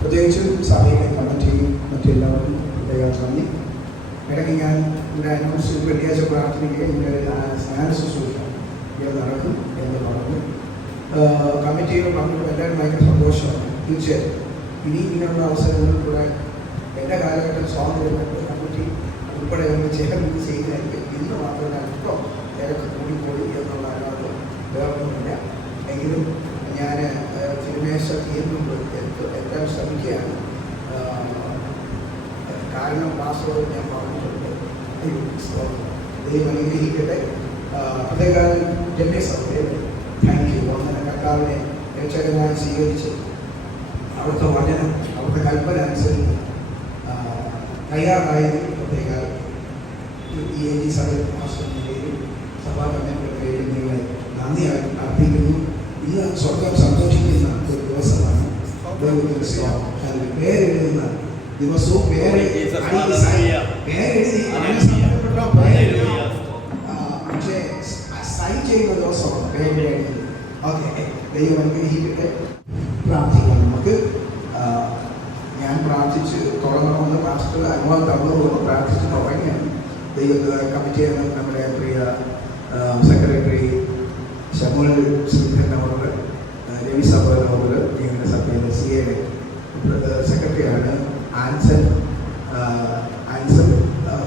പ്രത്യേകിച്ചും സഭയിലെ കമ്മിറ്റിയും മറ്റെല്ലാവർക്കും പ്രത്യേകം നന്ദി. ഇടയ്ക്ക് ഞാൻ ഇവിടെ അനൗൺസ് വെള്ളിയാഴ്ച പ്രാർത്ഥനയ്ക്ക് ഇങ്ങനെ സ്നാന ശുശ്രൂഷ ഇവിടെ നടക്കും എന്ന് പറഞ്ഞു. കമ്മിറ്റിയിൽ പങ്കെടുക്കുന്ന എല്ലാവരും ഭയങ്കര സന്തോഷമാണ്. തീർച്ചയായും ഇനി ഇങ്ങനെയുള്ള അവസരങ്ങളിൽ കൂടെ എല്ലാ കാലഘട്ടം സ്വാതന്ത്ര്യമുണ്ട്. കമ്മിറ്റി ഉൾപ്പെടെ നമ്മൾ ചേർന്ന് ചെയ്യുന്നതായിരിക്കും. ഇന്ന് മാത്രമല്ല അല്പം തിരക്ക് കൂടിപ്പോയി എന്നുള്ള അല്ലാതെ വേറൊന്നുമില്ല. എങ്കിലും ഞാൻ തിരുമേശ തീർന്നുമ്പോൾ എത്താൻ ശ്രമിക്കുകയാണ്. കാരണം വാസ്തവം ഞാൻ പറഞ്ഞിട്ടുണ്ട്. ദൈവം അനുഗ്രഹിക്കട്ടെ. പ്രത്യേകം ജന്മേ സഭയെ താങ്ക് യു. അങ്ങനെ കർത്താവിനെ രക്ഷകനായി സ്വീകരിച്ച് അവിടുത്തെ വചനം അവിടുത്തെ കൽപ്പന അനുസരിച്ച് തയ്യാറായതിൽ പ്രത്യേക ഈ സഭയിലും സഭാകർമ്മങ്ങളുടെ പേരിൽ നിങ്ങളെ നന്ദി അർപ്പിക്കുന്നു. ഇന്ന് സ്വർഗം സന്തോഷിക്കുന്ന ഒരു ദിവസമാണ്. പേരെഴുതുന്ന ദിവസവും പേരെഴുതി പക്ഷേ സൈൻ ചെയ്യുന്ന ദിവസമാണ് പേരെഴുതി. ഓക്കെ, ദൈവം അനുഗ്രഹിക്കട്ടെ. പ്രാർത്ഥിക്കാം നമുക്ക്. ഞാൻ പ്രാർത്ഥിച്ച് തുടങ്ങണമെന്ന് പാസ്റ്റർ അനുവാദം തന്നതുകൊണ്ട് പ്രാർത്ഥിച്ച് തുടങ്ങിയാണ്. കമ്മിറ്റി നമ്മുടെ പ്രിയ സെക്രട്ടറി ശമുൽ സിംഹൻ അവർ, രവി സഭൻ അവർ, ഞങ്ങളുടെ സഭയിലെ CA സെക്രട്ടറിയാണ് ആൻസൺ.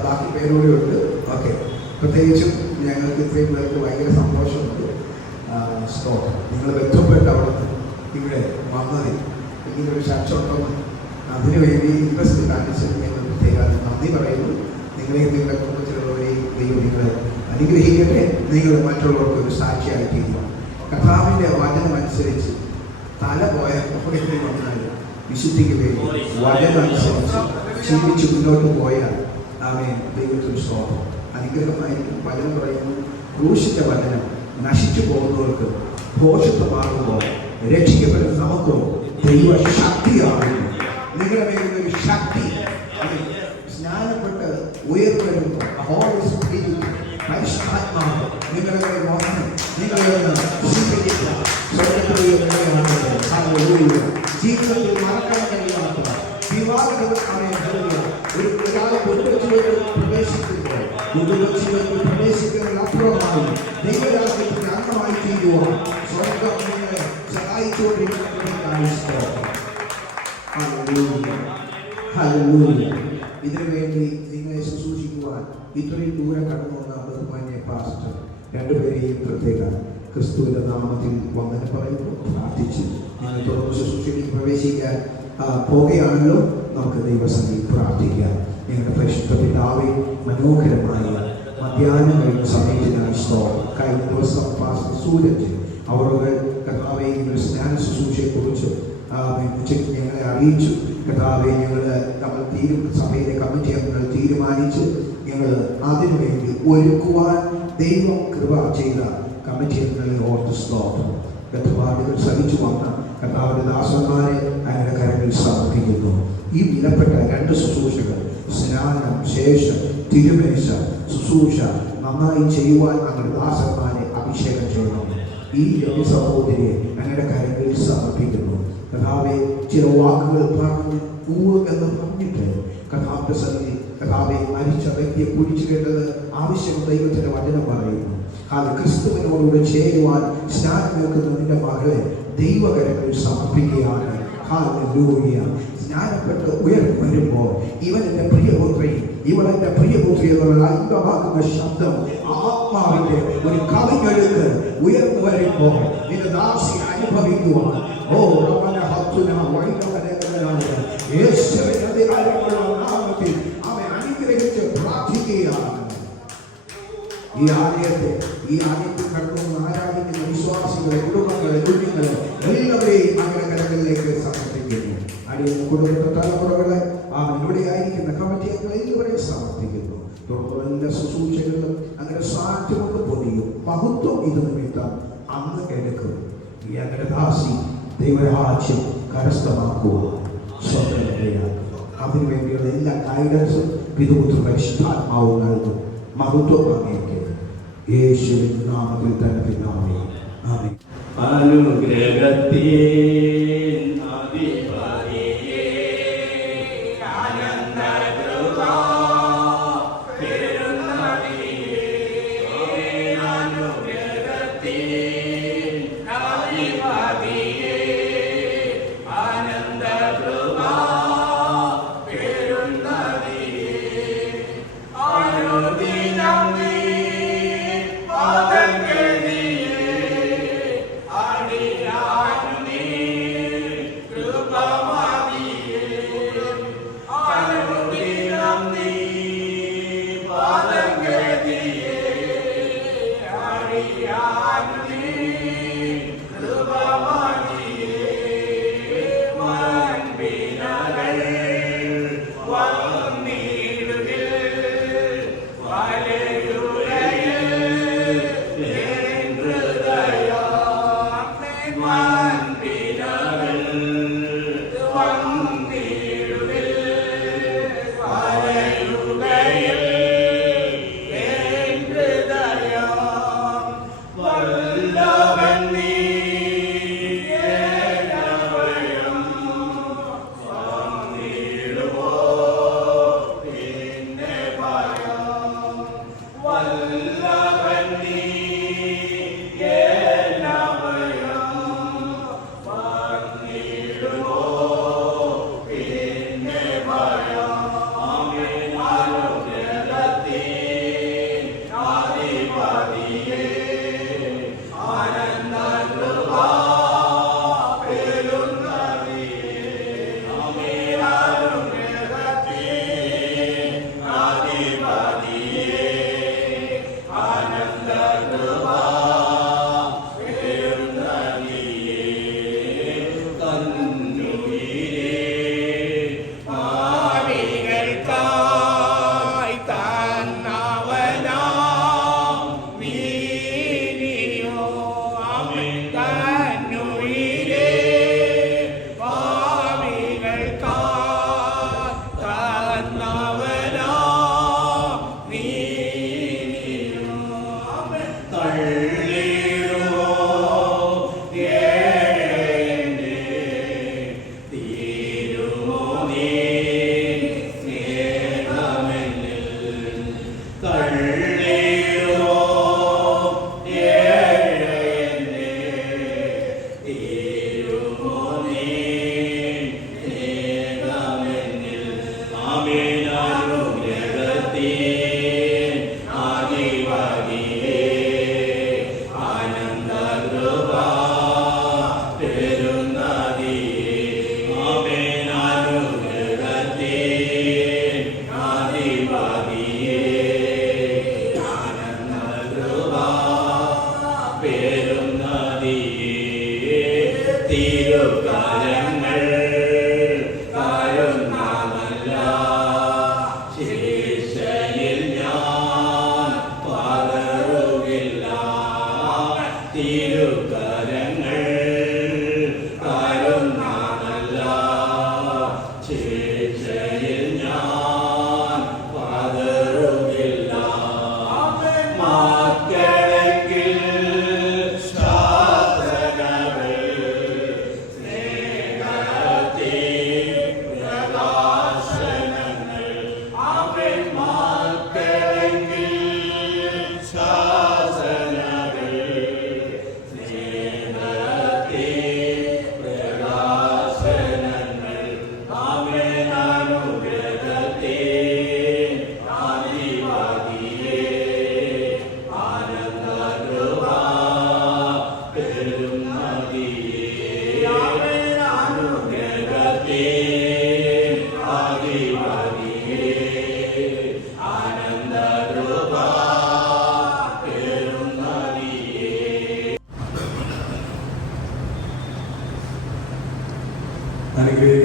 ബാക്കി പേരോടെ ഉണ്ട്. ഓക്കെ, പ്രത്യേകിച്ചും ഞങ്ങൾക്ക് ഇത്രയും പേർക്ക് ഭയങ്കര സന്തോഷമുണ്ട്. നിങ്ങൾ ബന്ധപ്പെട്ട് അവിടെ ഇവിടെ വന്നതിൽ ഇങ്ങനൊരു ചർച്ചയുണ്ടെന്ന് അതിനുവേണ്ടി ഇൻട്രസ്റ്റ് കാണിച്ചത് ഞങ്ങൾ പ്രത്യേകം നന്ദി പറയുന്നു. നിങ്ങളുടെ കുടുംബത്തിലുള്ളവരെയും ദൈവം നിങ്ങളെ അനുഗ്രഹിക്കട്ടെ. നിങ്ങൾ മറ്റുള്ളവർക്ക് ഒരു സാക്ഷിയായി തീരുക. കർത്താവിൻ്റെ വചനമനുസരിച്ച് തല പോയ വന്നാൽ വിശുദ്ധിക്ക് വേണ്ടി വചനമനുസരിച്ച് ജീവിച്ച് മുന്നോട്ട് പോയാൽ ആമേൻ ദൈവത്തിന് സ്തോത്രം. അനുഗ്രഹമായിരിക്കും. വചനം പറയുന്നു, ക്രൂശിന്റെ വചനം നശിച്ചു പോകുന്നവർക്ക് ഭോഷത്വമാകുമ്പോൾ രക്ഷിക്കപ്പെടുന്ന നമുക്ക് ദൈവശക്തിയാകുന്നു. നിങ്ങളുടെ മേലുള്ള ഒരു ശക്തി സ്നാനപ്പെട്ട് ഉയർന്നു പരിശുദ്ധാത്മാവ് നിങ്ങളുടെ വന്ന് നിങ്ങളെ ജീവിതത്തിൽ മറക്കാൻ കഴിയാത്ത വിവാഹത്തിൽ ഒരു പ്രവേശിക്കുമ്പോൾ പ്രവേശിക്കുന്നതിന് അപ്പുറമായി ദൈവരാജ്യത്തിന്റെ അംഗമായി തീരുവാൻ സ്വർഗം നിങ്ങളെ സഹായിച്ചുകൊണ്ടിരിക്കുന്ന ഇതിനു വേണ്ടി നിങ്ങളെ ശുശ്രൂഷിക്കുവാൻ ഇത്രയും ദൂരം കടന്നു വന്ന ബഹുമാന്യ പാസ്റ്റർ രണ്ടുപേരെയും പ്രത്യേക ക്രിസ്തുവിന്റെ നാമത്തിൽ വന്ദനം പറയുന്നു. പ്രാർത്ഥിച്ച് നിങ്ങൾ തുടർന്ന് ശുശ്രൂഷയിലേക്ക് പ്രവേശിക്കാൻ പോകുകയാണല്ലോ. നമുക്ക് ദൈവസന്നിധിയിൽ പ്രാർത്ഥിക്കാം. ഞങ്ങളുടെ പരിശുദ്ധ പിതാവേ, മനോഹരമായ മധ്യാഹ്നം കഴിഞ്ഞ സമയത്തിനായി സ്തോത്രം. കഴിഞ്ഞ ദിവസം പാസ്റ്റർ സൂരജ് അവരുടെ കർത്താവെ നിങ്ങളുടെ സ്നാന ശുശ്രൂഷയെക്കുറിച്ച് ഉച്ചയ്ക്ക് ഞങ്ങളെ അറിയിച്ചു. കർത്താവെ നമ്മൾ സഭയിലെ കമ്മിറ്റി അംഗങ്ങൾ തീരുമാനിച്ച് ഞങ്ങൾ അതിനുവേണ്ടി ഒരുക്കുവാൻ ദൈവം കൃപ ചെയ്ത കമ്മിറ്റി അംഗങ്ങളെ ഓർത്ത് സ്തോത്രം. കർത്താവുകൾ സഹിച്ചു വന്ന കർത്താവിന്റെ ദാസന്മാരെ അങ്ങനെ കരങ്ങളിൽ സമർപ്പിക്കുന്നു. ഈ വിലപ്പെട്ട രണ്ട് ശുശ്രൂഷകൾ സ്നാനം, ശേഷം തിരുമേശ ശുശ്രൂഷ നന്നായി ചെയ്യുവാൻ അങ്ങനെ ദാസന്മാരെ അഭിഷേകം ചെയ്യണം. ഈ സഹോദരിയെ ഞങ്ങളുടെ കരങ്ങളിൽ സമർപ്പിക്കുന്നു. കഥാവെ ചില വാക്കുകൾ പറഞ്ഞ് എന്ന് പറഞ്ഞിട്ട് കഥാവിന്റെ സന്നിധി കഥാവെ മരിച്ച വ്യക്തിയെ കുഴിച്ചു കേട്ടത് ആവശ്യം ദൈവത്തിന്റെ വചനം പറയുന്നു. അത് ക്രിസ്തുവിനോടുകൂടെ ചേരുവാൻ സ്നാനമേൽക്കുന്ന നിന്റെ മകളെ ദൈവകരങ്ങളിൽ സമർപ്പിക്കുകയാണ്. സ്നാനപ്പെട്ട് ഉയർന്നു വരുമ്പോൾ ഇവൻ എന്റെ പ്രിയപുത്രി, ഇവൾ എന്റെ പ്രിയപുത്രി എന്നുള്ള അംഗമാകുന്ന ശബ്ദം ആത്മാവിന്റെ ഒരു കവിഞ്ഞൊഴുക്ക് ഉയർന്നു വരുമ്പോൾ നിന്റെ ദാസി അനുഭവിക്കുവാൻ അവൻ അനുഗ്രഹിച്ച് പ്രാർത്ഥിക്കുകയാണ്. ഈ ആലയത്തിൽ കടന്നു ആരാധിക്കുന്ന വിശ്വാസികളെ, കുടുംബങ്ങളെ, കുഞ്ഞുങ്ങളെ എല്ലാവരെയും അങ്ങനെ കരങ്ങളിലേക്ക് സമർപ്പിക്കുന്നു. അടിയുന്ന കുടുംബ തലമുറകളെ ഇവിടെ ആയിരിക്കുന്ന കമ്മിറ്റി എല്ലാവരെയും സമർപ്പിക്കുന്നു. തുടർന്ന് എല്ലാ ശുശ്രൂഷകളിലും അങ്ങനെ സാധ്യം കൊണ്ട് പൊതിയും മഹത്വം ഇത് നിമിത്തം അന്ന് എടുക്കും. ഈ അങ്ങനെ ദാസി ദൈവരാജ്യം കരസ്ഥമാക്കുക, സ്വന്തം അതിനുവേണ്ടിയുള്ള എല്ലാ ഗൈഡൻസും പിതൃപുത്ര പരിശുദ്ധാത്മാവ് നൽകും. മഹത്വം അങ്ങേക്ക് യേശുവിൻ നാമത്തിൽ തന്നെ പിതാവേ, ആമേൻ. അനുഗ്രഹത്തിൻ അധിപതിയേ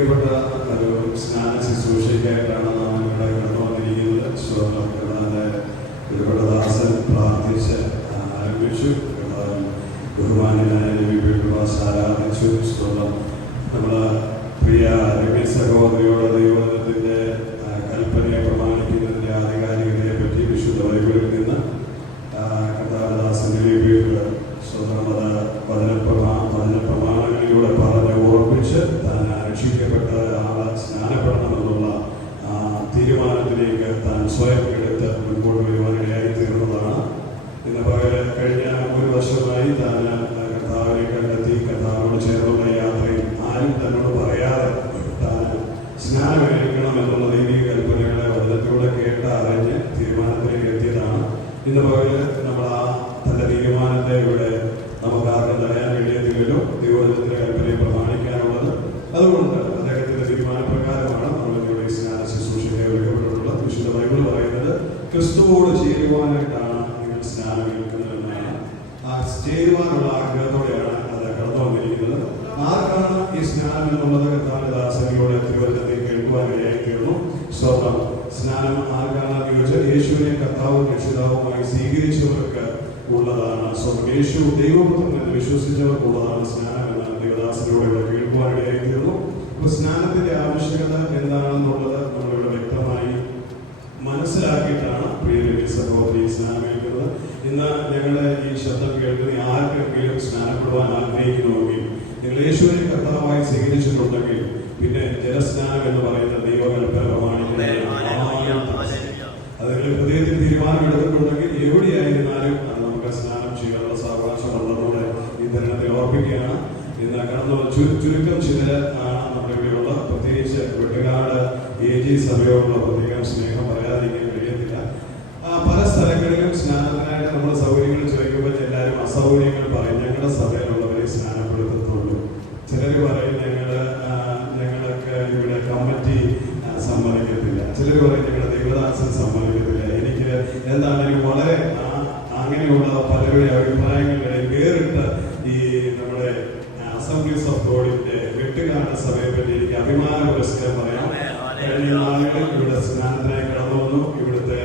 പ്രിയപ്പെട്ട ഒരു സ്നാന ശുശ്രൂഷയ്ക്കായിട്ടാണ് നാം ഇവിടെ കടന്നു വന്നിരിക്കുന്നത്. പ്രിയപ്പെട്ട ദാസൻ പ്രാർത്ഥിച്ച് ആരംഭിച്ചു. ബഹുമാന്യനായ ആരാധിച്ചു. സ്വന്തം നമ്മള് പ്രിയ രമ്യ സഹോദരിയോട് ദൈവത്തിൻ്റെ കൽപ്പനയെ പ്രമാണിക്കുന്നതിൻ്റെ ആധികാരികതയെ പറ്റി വിശുദ്ധ ബൈബിളിൽ നിന്ന് കർത്താവദാസന്റെ വീട്ടിൽ സ്വതന്ത്രത വചനപ്രമാണങ്ങളിലൂടെ പറഞ്ഞ് ഓർപ്പിച്ച് താൻ രക്ഷിക്കപ്പെട്ട ആളെ സ്നാനപ്പെടണമെന്നുള്ള തീരുമാനത്തിലേക്ക് താൻ സ്വയം എടുത്ത് മുൻപോട്ട് വരുവാനിടയായി തീർന്നതാണ്. ഇന്ന് പകല് കഴിഞ്ഞ ഒരു വർഷമായി താൻ കർത്താവിനെ കണ്ടെത്തി കർത്താവിനോട് ചേർന്നുള്ള യാത്രയിൽ ആരും തന്നോട് പറയാതെ താൻ സ്നാനമേൽക്കണം എന്നുള്ള ദൈവിക കൽപ്പനകളെ വചനത്തിലൂടെ കേട്ട് അറിഞ്ഞ് തീരുമാനത്തിലേക്ക് എത്തിയതാണ്. ഇന്ന് പകല് നമ്മൾ തന്റെ തീരുമാനത്തെ ഇവിടെ നമുക്ക് ആർക്കും തടയാൻ കഴിയത്തില്ലല്ലോ. ദൈവത്തിന്റെ കൽപ്പനയെ പ്രമാണിക്കാനുള്ളത്. അതുകൊണ്ട് അദ്ദേഹത്തിന്റെ തീരുമാനപ്രകാരമാണ് നമ്മളിവിടെ സ്നാന ശുശ്രൂഷയെ ഒരുക്കപ്പെട്ടിട്ടുള്ളത്. വിശുദ്ധ ബൈബിൾ പറയുന്നത് ക്രിസ്തുവോട് ചേരുവാനായിട്ടാണ് നിങ്ങൾ സ്നാനം ഏൽക്കുന്നതെന്നാണ്. ആ ചേരുവാനുള്ള ആഗ്രഹത്തോടെയാണ് അത് കടന്നു വന്നിരിക്കുന്നത്. ആർക്കാണ് ഈ സ്നാനം എന്നുള്ളത് കർത്താവിന്റെ ദാസനിലൂടെ തിരുവചനത്തിൽ കേൾക്കുവാനിടയായി തീർന്നു. സ്വന്തം സ്നാനം ആർക്കാണെന്ന് ചോദിച്ചാൽ യേശുവിനെ കർത്താവും രക്ഷിതാവുമായി സ്വീകരിച്ചവർക്ക് ഉള്ളതാണ്. സ്വന്തം യേശു ദൈവപുത്രൻ എന്ന് വിശ്വസിച്ചവർക്കുള്ളതാണ് സ്നാനം എന്ന് ദൈവദാസനിലൂടെ ഇവിടെ കേൾക്കുവാനിടയായി തീർന്നു. അപ്പൊ സ്നാനത്തിന്റെ ആവശ്യകത എന്താണെന്നുള്ളത് നമ്മളിവിടെ വ്യക്തമായി മനസ്സിലാക്കിയിട്ടാണ് പ്രിയ സഹോദരി സ്നാനമേൽക്കുന്നത്. ഇന്ന് ഞങ്ങളുടെ ഈ ശബ്ദം കേൾക്കുന്ന ആർക്കെങ്കിലും സ്നാനപ്പെടുവാൻ ആഗ്രഹിക്കണമെങ്കിൽ നിങ്ങൾ യേശുവിനെ കർത്താവായി സ്വീകരിച്ചിട്ടുണ്ടെങ്കിൽ പിന്നെ ജലസ്നാനം എന്ന് പറയുന്ന ദൈവകൽപ്പന പ്രമാണിക്കുന്നത് അത് നിങ്ങൾ ഹൃദയത്തിൽ തീരുമാനമെടുത്തിട്ടുണ്ടെങ്കിൽ എവിടെയായിരുന്നാലും നമുക്ക് സ്നാനം ചെയ്യാനുള്ള സാവകാശമുള്ളതോടെ ഈ തരണത്തിൽ ഓർപ്പിക്കുകയാണ്. ഇന്ന് കടന്നു ചുരുക്കം ചില നമ്മുടെ ഇവിടെയുള്ള പ്രത്യേകിച്ച് വെട്ടുകാട് AG സഭയോടുള്ള പ്രത്യേകം സ്നേഹം പറയാതിരിക്കാൻ കഴിയത്തില്ല. പല സ്ഥലങ്ങളിലും സ്നാനത്തിനായിട്ട് നമ്മൾ സൗകര്യങ്ങൾ ചോദിക്കുമ്പോൾ എല്ലാവരും അസൗകര്യങ്ങൾ പറയും. ഞങ്ങളുടെ സഭയിലുള്ളവരെ സ്നാനപ്പെടുത്തത്തുള്ളൂ. ചിലർ പറയും ഞങ്ങൾക്ക് ഇവിടെ കമ്മിറ്റി സമ്മതിക്കത്തില്ല. ചിലർ പറയും ഞങ്ങളുടെ ദൈവദാസൻ സമ്മതിക്കത്തില്ല. എനിക്ക് എന്താണെങ്കിലും വളരെ അങ്ങനെയുള്ള പലരുടെ അഭിപ്രായങ്ങളുടെ വേറിട്ട് ഈ നമ്മുടെ അസംബ്ലീസ് ഓഫ് ഗോഡിന്റെ വെട്ടുകാട് സഭയെ പറ്റി എനിക്ക് അഭിമാന പുരസ്കാരം പറയാം. കഴിഞ്ഞ നാളുകളിൽ ഇവിടെ സ്നാനത്തിനായി കടന്നു വന്നു. ഇവിടുത്തെ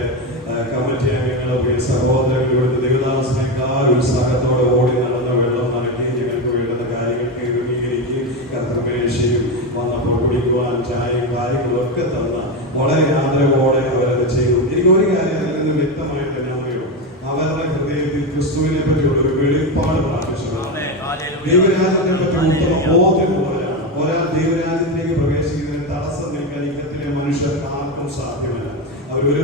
കമ്മിറ്റി അംഗങ്ങൾ സഹോദരങ്ങൾ ഇവിടുത്തെ ദൈവദാസനേക്കാൾ ഉത്സാഹത്തോടെ ഓടി നടന്ന് വെള്ളം നടക്കി ഞങ്ങൾക്ക് വേണ്ടുന്ന കാര്യങ്ങൾക്ക് ക്രമീകരിക്കുകയും കർത്തമേശയും വന്നപ്പോൾ കുടിക്കുവാൻ ചായയും കാര്യങ്ങളും ഒക്കെ തന്ന വളരെ ആദരവോടെ അവരത് ചെയ്തു. എനിക്ക് ഒരു കാര്യം അതിൽ നിന്ന് വ്യക്തമായിട്ട് എന്നാണെന്നോ അവരുടെ ഹൃദയത്തിൽ ക്രിസ്തുവിനെ പറ്റിയുള്ള ഒരു വെളിപ്പാട് പ്രാപിച്ചതാണ്. ദൈവരാജ്യത്തെ പറ്റി ഉത്തമ ബോധ്യം പോലെയാണ്. ഒരാൾ ദൈവരാജ്യത്തിലേക്ക് പ്രവേശിക്കുന്നതിന് തടസ്സം നിൽക്കാൻ ഇക്കത്തിലെ മനുഷ്യർക്ക് ആർക്കും സാധ്യമല്ല. അവർ ഒരു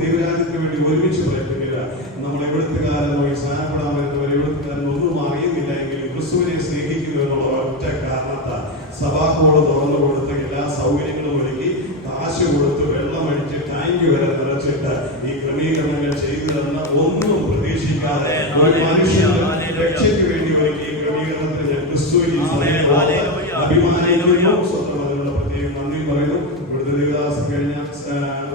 ദൈവരാജ്യത്തിന് വേണ്ടി ഒരുമിച്ച് പ്രയത്നിക്കുക. നമ്മൾ എവിടുത്തുകാരെന്നോ സ്നാനപ്പെടാൻ വരുന്നവർ എവിടുത്തുകാരെന്നോ ഒന്നും അറിയുന്നില്ല എങ്കിൽ ക്രിസ്തുവിനെ സ്നേഹിക്കുന്നു എന്നുള്ള ഒറ്റ കാരണത്താൽ സഭാക്കോട് തുറന്നു കൊടുത്ത് എല്ലാ സൗകര്യങ്ങളും ഒരുക്കി കാശ് കൊടുത്ത് വെള്ളമടിച്ച് ടാങ്ക് വരെ നിറച്ചിട്ട് ഈ ക്രമീകരണങ്ങൾ ചെയ്തു തന്ന ഒന്നും പ്രതീക്ഷിക്കാതെ ഒരു മനുഷ്യന് രക്ഷയ്ക്ക് വേണ്ടി ഒരുക്കി ഈ ക്രമീകരണത്തിൽ ഞാൻ ക്രിസ്തുവിനെ അഭിമാനിക്കുന്നു. സ്വന്തം അതിനുള്ള പ്രത്യേകം നന്ദി പറയുന്നു. ഇവിടുത്തെ ദേവദാസ് കഴിഞ്ഞ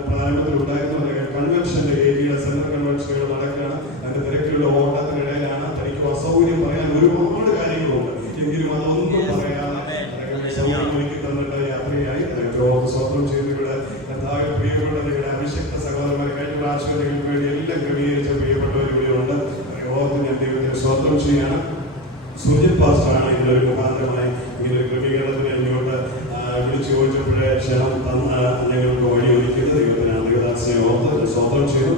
പ്രാരംഭത്തിൽ ഉണ്ടായിരുന്ന കൺവെൻഷന്റെ ഏരിയയുടെ സെൻട്രൽ കൺവെൻഷനുകൾ നടക്കുകയാണ്. അതിന്റെ തിരക്കിലുള്ള ഓട്ടത്തിനിടയിലാണ്. തനിക്ക് അസൗകര്യം പറയാൻ ഒരുപാട് കാര്യങ്ങളുണ്ട്. എങ്കിലും അതൊന്നും പറയാതെ സൗകര്യം ഒരുക്കി തന്നിട്ട് യാത്രയായി സ്വപ്നം ചെയ്ത് ഇവിടെ പ്രിയപ്പെട്ട നിങ്ങളുടെ അഭിഷക്ത സഹോദരന്മാരെ കഴിഞ്ഞ പ്രാവശ്യങ്ങൾക്ക് വേണ്ടി എല്ലാം ക്രമീകരിച്ച പ്രിയപ്പെട്ടവർ ഇവിടെയുണ്ട്. ഞാൻ ദൈവത്തെ സ്വപ്നം ചെയ്യാണ്. സുജിത് പാസ്റ്ററാണ് ഇതിലൊരു മുഖാന്തരമായി ഇങ്ങനെ ക്രമീകരണത്തിന് എന്നോട് വിളിച്ചു ചോദിച്ചപ്പോഴേ ക്ഷണം തന്ന് ഞങ്ങൾക്ക് വഴി ഒരുക്കുന്നത് ദൈവത്തിന് ദൈവദാസനെ ഓർത്ത് സ്വപ്നം ചെയ്തു.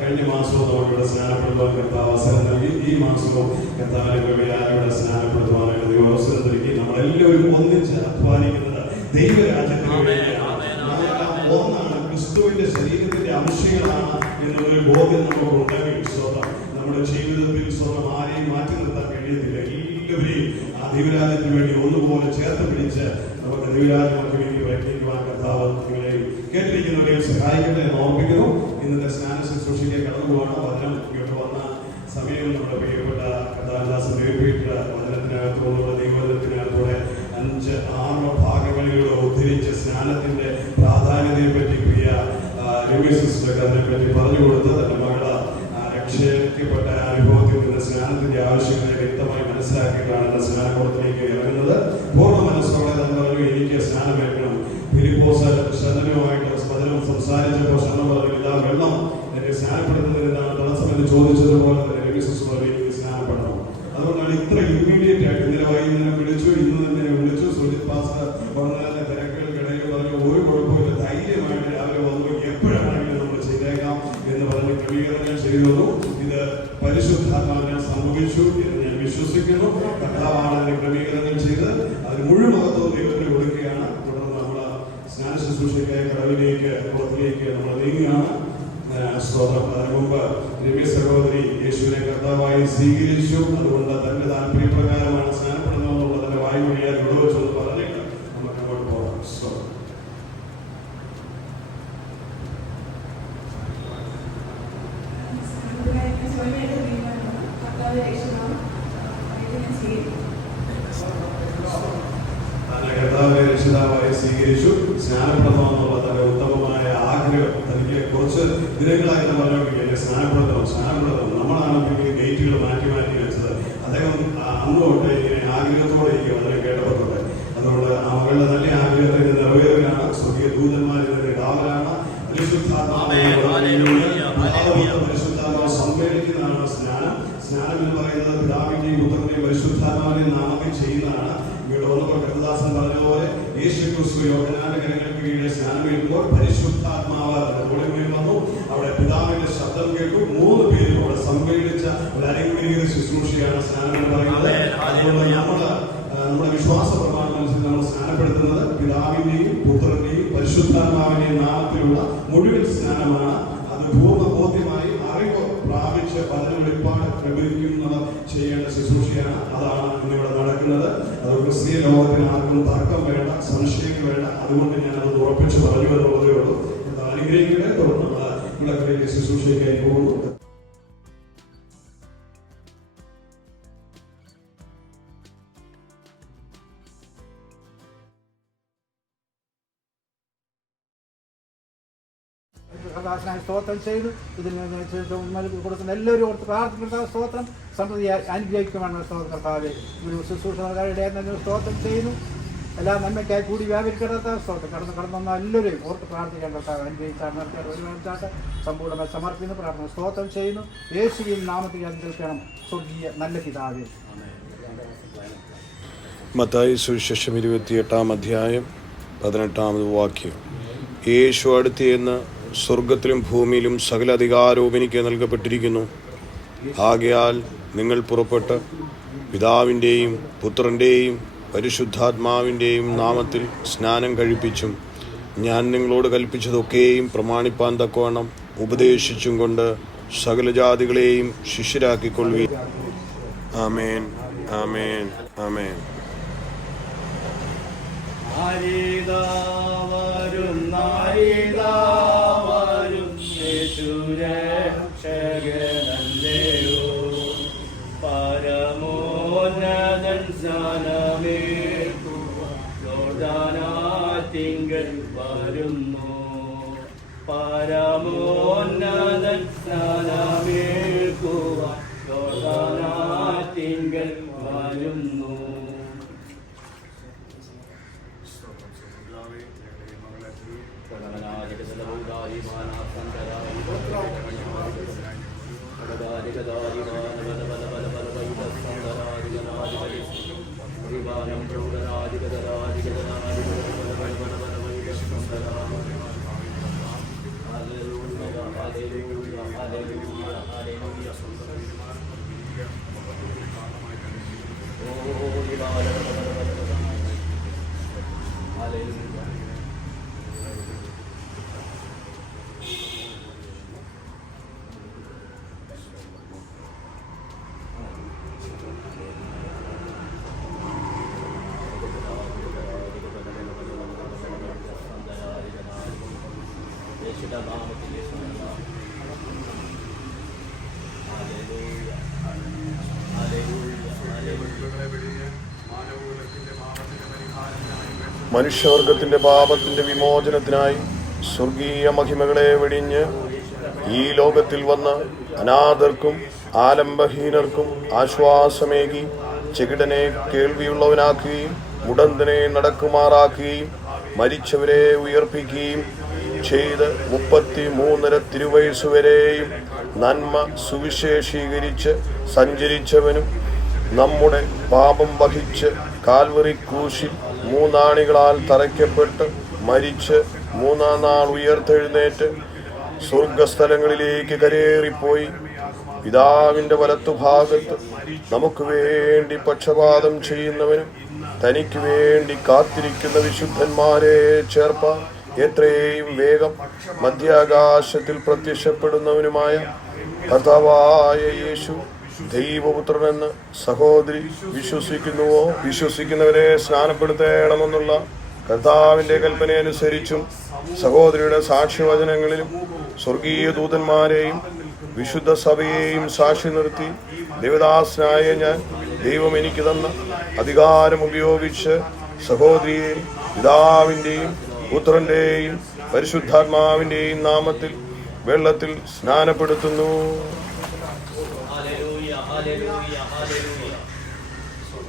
കഴിഞ്ഞ മാസവും നമുക്കിവിടെ സ്നാനപ്പെടുത്തുവാൻ കർത്താവ് അവസരം നൽകി. ഈ മാസവും കർത്താവിന്റെ കൃപയാലൂടെ സ്നാനപ്പെടുത്തുവാനായിട്ട് ദൈവം അവസരം നൽകി. നമ്മളെല്ലാവരും ഒന്നിച്ച് അധ്വാനിക്കുന്നത് ദൈവരാജ്യത്തിന് വേണ്ടിയാണ്. നമ്മളെല്ലാം ഒന്നാണ്, ക്രിസ്തുവിന്റെ ശരീരത്തിന്റെ അംശങ്ങളാണ് എന്നുള്ളൊരു ബോധ്യം നമുക്കുണ്ടെങ്കിൽ സ്വന്തം നമ്മുടെ ജീവിതത്തിൽ സ്വന്തം ആരെയും മാറ്റി നിർത്താൻ കഴിയത്തില്ല. എല്ലാവരെയും ആ ദൈവരാജ്യത്തിന് വേണ്ടി ഒന്നുപോലെ ചേർത്ത് പിടിച്ച് നമുക്ക് ദൈവരാജ്യമൊക്കെ വേണ്ടി പ്രയത്നിക്കുവാൻ കർത്താവ് നിങ്ങളെ കേട്ടിരിക്കുന്നവരെയും സഹായിക്കട്ടെ എന്ന് ഓർമ്മിക്കുന്നു. ഇന്നത്തെ സ്നാന ശുശ്രൂഷയ്ക്ക് കടന്നു പോകണം. വചനം ഇങ്ങോട്ട് വന്ന സമയം നമ്മുടെ പ്രിയപ്പെട്ട കഥാദാസൻ ദേവീട്ട് വചനത്തിനകത്ത് കൊണ്ടുള്ള ദൈവവചനത്തിനകത്തൂടെ 5-6 ഭാഗങ്ങളിലൂടെ ഉദ്ധരിച്ച സ്നാനത്തിന്റെ പ്രാധാന്യതയെ പറ്റി പ്രിയ രവി സിസ്റ്റർക്ക് അതിനെപ്പറ്റി പറഞ്ഞു കൊടുത്ത് തന്റെ മകള് രക്ഷിക്കപ്പെട്ട അനുഭവത്തിൽ നിന്ന് സ്നാനത്തിന്റെ ആവശ്യകത വ്യക്തമായി മനസ്സിലാക്കിയിട്ടാണ് സ്നാനക്കുളത്തിലേക്ക് ഇറങ്ങുന്നത്. പൂർണ്ണ മനസ്സോടെ തന്നെ പറഞ്ഞു എനിക്ക് സംസാരിച്ചപ്പോൾ ഇതാ വെള്ളം എന്നെ സ്നാനപ്പെടുത്തുന്നതിനാണ് തടസ്സം എന്ന് ചോദിച്ചതുപോലെ തന്നെ രവി സിസ്റ്റർ എനിക്ക് സ്നാനപ്പെടണം. അതുകൊണ്ടാണ് ഇത്ര ഇമ്മീഡിയറ്റ് ആയിട്ട് ഇന്നലെ വൈകുന്നേരം വിളിച്ചു, ഇന്ന് തന്നെ വിളിച്ചു. സുജിത് പാസ്റ്റർ വളരെ തിരക്കുകൾക്കിടയിൽ പറഞ്ഞു ഒരു കുഴപ്പമില്ല, ധൈര്യമായിട്ട് രാവിലെ വന്നു, എപ്പോഴാണെങ്കിലും നമ്മൾ ചെയ്തേക്കാം എന്ന് പറഞ്ഞ് ക്രമീകരണങ്ങൾ ചെയ്തു. ഇത് പരിശുദ്ധാത്മാവിനാൽ സംഭവിച്ചു എന്ന് ഞാൻ വിശ്വസിക്കുന്നു. കർത്താവാണ് അതിന്റെ ക്രമീകരണങ്ങൾ ചെയ്ത് അതിന് മുഴുവൻ മഹത്വവും ദൈവത്തിന് കൊടുക്കുകയാണ്. തുടർന്ന് നമ്മൾ സ്നാന ശുശ്രൂഷയ്ക്കായി കടവിലേക്ക് പുറത്തിലേക്ക് നമ്മൾ നീങ്ങുകയാണ്. സ്തോത്രം. അതിനു മുമ്പ് രവി സഹോദരി യേശുവിനെ കർത്താവായി സ്വീകരിച്ചു. അതുകൊണ്ട് തന്റെ താല്പര്യപ്രകാരമാണ് സ്നാനപ്പെടുന്നതെന്നുള്ള തന്റെ വായുമൊഴിയാൽ വിടുവെച്ചെന്ന് പറഞ്ഞിട്ട് നമുക്ക് അങ്ങോട്ട് പോകാം. കർത്താവിനെ രക്ഷിതാവായി സ്വീകരിച്ചു. സ്നാനപ്പെടണമെന്നുള്ള തന്റെ ഉത്തമമായ ആഗ്രഹം തനിക്ക് കുറച്ച് ദിനങ്ങളായി പറഞ്ഞുകൊണ്ടിരിക്കുക, സ്നാനപ്പെടുത്തണം. നമ്മളാണ് ഗേറ്റുകൾ മാറ്റി വെച്ചത്. അദ്ദേഹം അന്ന് തൊട്ട് ഇങ്ങനെ ആഗ്രഹത്തോടെ ഇരിക്കും അതിനെ കേട്ടപ്പോഴത്തെ. അതുകൊണ്ട് ആ മകളുടെ നല്ല ആഗ്രഹത്തെ നിറവേറുകയാണ്. സ്വർഗീയ ദൂതന്മാർ ഇതിന്റെ കാവലാണ്. പരിശുദ്ധാത്മാവ് സമ്മേളിക്കുന്നതാണ് സ്നാനം. സ്നാനം എന്ന് പറയുന്നത് പിതാവിന്റെയും പുത്രന്റെയും പരിശുദ്ധാത്മാവിന്റെയും നാമത്തിൽ ചെയ്യുന്നതാണ്. ഇവിടെ വന്നപ്പോൾ കൃതദാസൻ പറഞ്ഞതുപോലെ യേശുക്രിസ്തു യോഹന്നാന്റെ കരങ്ങൾക്ക് കീഴിൽ സ്നാനം കഴിക്കുമ്പോൾ പരിശുദ്ധാത്മാവ് മുകളിൽ വന്നു. അവിടെ പിതാവിന്റെ ശബ്ദം കേട്ടു. 3 പേരും അവിടെ സമ്മേളിച്ച ഒരു അരങ്ങേറിയ ശുശ്രൂഷയാണ് സ്നാനം എന്ന് പറയുന്നത്. അതുകൊണ്ട് നമ്മുടെ വിശ്വാസ പ്രമാണമനുസരിച്ച് നമ്മൾ സ്നാനപ്പെടുത്തുന്നത് പിതാവിന്റെയും പുത്രന്റെയും പരിശുദ്ധാത്മാവിന്റെയും നാമത്തിലുള്ള മുഴുവൻ സ്നാനമാണ്. അത് പൂർണ്ണ ബോധ്യമായി അറിവ് പ്രാപിച്ച് പല വെളിപ്പാട് പ്രകടിപ്പിക്കുന്നത് ചെയ്യേണ്ട ശുശ്രൂഷയാണ്. അതാണ് ഇന്നിവിടെ നടക്കുന്നത്. അത് ക്രിസ്തീയ ലോകത്തിന് ആർക്കും തർക്കം വേണ്ട, സംശയങ്ങൾ വേണ്ട. അതുകൊണ്ട് ഞാൻ അത് ഉറപ്പിച്ച് പറഞ്ഞു എന്നുള്ളതേ ഉള്ളൂ. അനുഗ്രഹിക്കട്ടെ. തുടർന്ന് ഇവിടെ ശുശ്രൂഷയ്ക്കായി പോകുന്നു. സ്തോത്രം ചെയ്തു. ഇതിൽ കൊടുക്കുന്ന എല്ലാവരും ഓർത്ത് പ്രാർത്ഥിക്കുന്ന സ്തോത്രം സമൃദ്ധി അനുഗ്രഹിക്കുവാനുള്ള സ്തോത്രം കർത്താവെ. ഒരു ശുശ്രൂഷകളുടെ സ്തോത്രം ചെയ്യുന്നു. എല്ലാ നന്മയ്ക്കായി കൂടി വ്യാപരിക്കാത്ത സ്തോത്രം കടന്നു എല്ലാവരെയും ഓർത്ത് പ്രാർത്ഥിക്കാൻ കർത്താവ് അനുഗ്രഹിച്ചാണ്. ഒരു സമ്പൂർണ്ണമായി സമർപ്പിക്കുന്നു. പ്രാർത്ഥന സ്തോത്രം ചെയ്യുന്നു. യേശുവിൻ നാമത്തിൽ അനുഗ്രഹിക്കണം സ്വർഗീയ നല്ല പിതാവേ. മത്തായി സുവിശേഷം 28-ാം അധ്യായം 18-ാമത് വാക്യം. യേശു അടുത്തെന്ന് സ്വർഗത്തിലും ഭൂമിയിലും സകല അധികാരവും എനിക്ക് നൽകപ്പെട്ടിരിക്കുന്നു. ആകയാൽ നിങ്ങൾ പുറപ്പെട്ട് പിതാവിൻ്റെയും പുത്രൻ്റെയും പരിശുദ്ധാത്മാവിൻ്റെയും നാമത്തിൽ സ്നാനം കഴിപ്പിച്ചും ഞാൻ നിങ്ങളോട് കൽപ്പിച്ചതൊക്കെയും പ്രമാണിപ്പാൻ തക്കവണ്ണം ഉപദേശിച്ചും കൊണ്ട് സകല ജാതികളെയും ശിഷ്യരാക്കിക്കൊള്ളുകയും. ആമേൻ, ആമേൻ, ആമേൻ. പരമോന്നതൻ യോർദാനത്തിങ്കൽ വരുന്നു. പരമോന്നതൻ സ്നാനമേൽക്കുവാൻ യോർദാനത്തിങ്കൽ വരുന്നു. മനുഷ്യവർഗത്തിന്റെ പാപത്തിന്റെ വിമോചനത്തിനായി സ്വർഗീയ മഹിമകളെ വെടിഞ്ഞ് ഈ ലോകത്തിൽ വന്ന് അനാഥർക്കും ആലംബഹീനർക്കും ആശ്വാസമേകി ചെകിടനെ കേൾവിയുള്ളവനാക്കുകയും മുടന്തനെ നടക്കുമാറാക്കുകയും മരിച്ചവരെ ഉയർപ്പിക്കുകയും ചെയ്ത് 33 തിരുവയസ്സുവരെയും നന്മ സുവിശേഷീകരിച്ച് സഞ്ചരിച്ചവനും നമ്മുടെ പാപം വഹിച്ച് കാൽവറി ക്രൂശിൽ 3 ആണികളാൽ തറയ്ക്കപ്പെട്ട് മരിച്ച് 3-ാം നാൾ ഉയർത്തെഴുന്നേറ്റ് സ്വർഗസ്ഥലങ്ങളിലേക്ക് കരേറിപ്പോയി പിതാവിൻ്റെ വലത്തുഭാഗത്ത് നമുക്ക് വേണ്ടി പക്ഷപാതം ചെയ്യുന്നവനും തനിക്ക് വേണ്ടി കാത്തിരിക്കുന്ന വിശുദ്ധന്മാരെ ചേർപ്പാൻ എത്രയും വേഗം മധ്യാകാശത്തിൽ പ്രത്യക്ഷപ്പെടുന്നവനുമായ കർത്താവായ യേശു ദൈവപുത്രനെന്ന് സഹോദരി വിശ്വസിക്കുന്നുവോ? വിശ്വസിക്കുന്നവരെ സ്നാനപ്പെടുത്തണമെന്നുള്ള കർത്താവിൻ്റെ കൽപ്പനയനുസരിച്ചും സഹോദരിയുടെ സാക്ഷ്യവചനങ്ങളിലും സ്വർഗീയ ദൂതന്മാരെയും വിശുദ്ധ സഭയെയും സാക്ഷി നിർത്തി ദേവദാസനായ ഞാൻ ദൈവം എനിക്ക് തന്ന അധികാരം ഉപയോഗിച്ച് സഹോദരിയെ പിതാവിൻ്റെയും പുത്രൻ്റെയും പരിശുദ്ധാത്മാവിൻ്റെയും നാമത്തിൽ വെള്ളത്തിൽ സ്നാനപ്പെടുത്തുന്നു.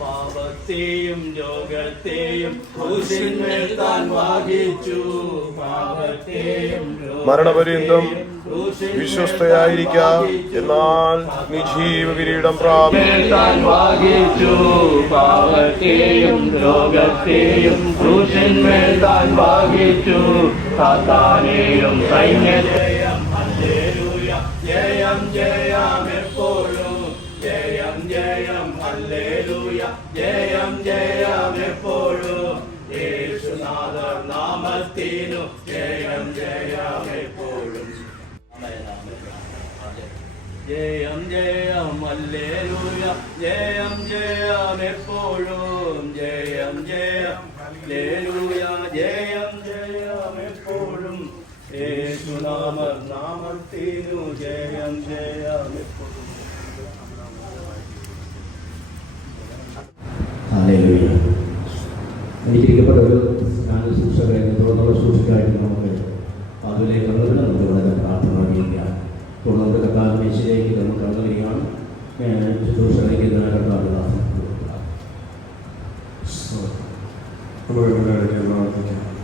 പാപത്തെയും രോഗത്തെയും ക്രൂശിന്മേൽ താൻ വഹിച്ചു. പാപത്തെയും മരണപര്യന്തം വിശ്വസ്തയായിരിക്കാം, എന്നാൽ നീ ജീവകിരീടം താൻ വഹിച്ചു. പാപത്തെയും രോഗത്തെയും ക്രൂശിന്മേൽ താൻ വഹിച്ചു. സാത്താനെയും സൈന്യത്തെയും ഹല്ലേലൂയ ജയം ജയം എപ്പോഴും ജയം ജയം ഹല്ലേലൂയ ജയം ജയം എപ്പോഴും യേശുനാഥർ നാമത്തിനു ജയം ജയം എപ്പോഴും ജയം ജയം ഹല്ലേലൂയ ജയം ജയം എപ്പോഴും ജയം ജയം ഹല്ലേലൂയ ജയം ജയം എപ്പോഴും യേശുനാഥർ നാമത്തിനു ജയം ജയം എപ്പോഴും. എനിക്കിരിക്കപ്പെട്ട ഒരു ശുശ്രൂഷകരെ തുടർന്നുള്ള ശുശ്രൂഷക്കായിട്ട് നമുക്ക് അതിലേക്ക് നമുക്ക് വളരെ പ്രാർത്ഥന അറിയിക്കാം. തുടർന്ന് കർത്താവ് മേശയിലേക്ക് നമുക്ക് കടന്നുവരികയാണ്. ശുശ്രൂഷകളിലേക്ക്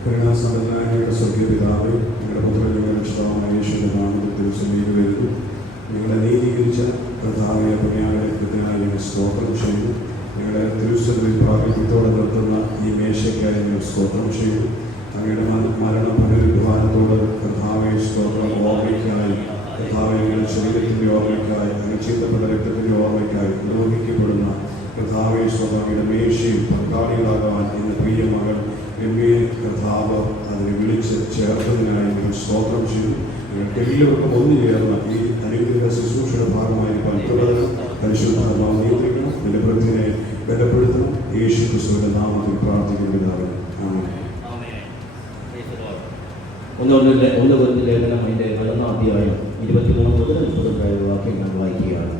കരുണാസമ്പന്നനായ സ്വർഗീയ പിതാവേ, നിങ്ങളുടെ പുത്രനായ യേശുവിന്റെ നാമത്തിൽ ദിവസം വരുന്നു. നിങ്ങളെ നീതീകരിച്ച കർത്താവിനെ പുണ്യാളെ കൃത്യമായി ഞങ്ങൾ സ്തോത്രം ചെയ്തു. നിങ്ങളുടെ തിരുസഭയിൽ പ്രാഗൽഭ്യത്തോടെ നിർത്തുന്ന ഈ മേശയ്ക്കായി ഞങ്ങൾ സ്തോത്രം ചെയ്തു. അങ്ങയുടെ മരണ പുനരുദ്ധാനത്തോട് കർത്താവെ സ്തോത്രം ഓർമ്മയ്ക്കായി, കർത്താവെ ഞങ്ങളുടെ ശരീരത്തിൻ്റെ ഓർമ്മയ്ക്കായി, അങ്ങ് ചീത്തപ്പെട്ട രക്തത്തിൻ്റെ ഓർമ്മയ്ക്കായി നിർവഹിക്കപ്പെടുന്ന കർത്താവെ സ്തോത്രങ്ങളുടെ മേശയിൽ പങ്കാളികളാകാൻ എന്ന പ്രിയ മകൾ എന്നെ കർത്താവ് അതിനെ വിളിച്ച് ചേർത്തതിനായി ഞങ്ങൾ സ്തോത്രം ചെയ്തു. ഞങ്ങൾക്ക് എല്ലാവർക്കും ഒന്നു ചേർന്ന ഈ അനുഗ്രഹ ശുശ്രൂഷയുടെ ഭാഗമായി പലതും പരിശുദ്ധാത്മാവ് നിയന്ത്രിക്കണം, നിന്റെ പ്രവൃത്തിനെ ബലപ്പെടുത്തണം. യേശു ക്രിസ്തുവിന്റെ നാമത്തിൽ പ്രാർത്ഥിക്കുന്നതാണ്. ഒന്ന് കൊരിന്ത്യർ ലേഖനം അതിൻ്റെ 11-ാം അധ്യായം 23 മുതൽ 30 വാക്യങ്ങൾ വായിക്കുകയാണ്.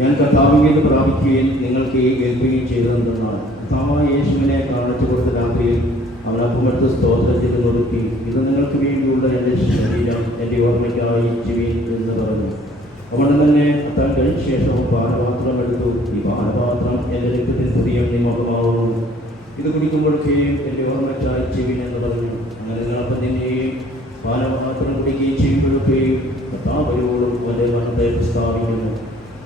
ഞാൻ കർത്താവിൽ പ്രാപിക്കുകയും നിങ്ങൾക്ക് ഏൽപ്പിക്കുകയും ചെയ്തതെന്നാൽ കർത്താവായ യേശുവിനെ കാണിച്ചു കൊടുത്ത രാത്രിയിൽ അവൻ അപ്പമെടുത്ത് സ്തോത്രം ചെയ്ത് കൊടുത്തി, ഇത് നിങ്ങൾക്ക് വേണ്ടിയുള്ള എൻ്റെ ശരീരം, എൻ്റെ ഓർമ്മയ്ക്കായി ചെയ്യുവിൻ എന്ന് പറഞ്ഞു. അവിടെ തന്നെ താൻ കഴിഞ്ഞ ശേഷം പാനപാത്രം എടുത്തു, ഈ പാനപാത്രം എൻ്റെ രക്തത്തിൽ പുതിയ നിയമമാകുന്നു, ഇത് കുടിക്കുമ്പോഴൊക്കെയും എൻ്റെ ഓർമ്മയ്ക്കായി ചെയ്യുവിൻ എന്ന് പറഞ്ഞു. അങ്ങനെ നിങ്ങളപ്പത്തിൻ്റെയും പാനപാത്രം കുടിക്കുകയും ചെയ്യുമ്പോഴൊക്കെയും കർത്താവരോടും എൻ്റെ മരണത്തെ പ്രസ്താവിക്കുന്നു.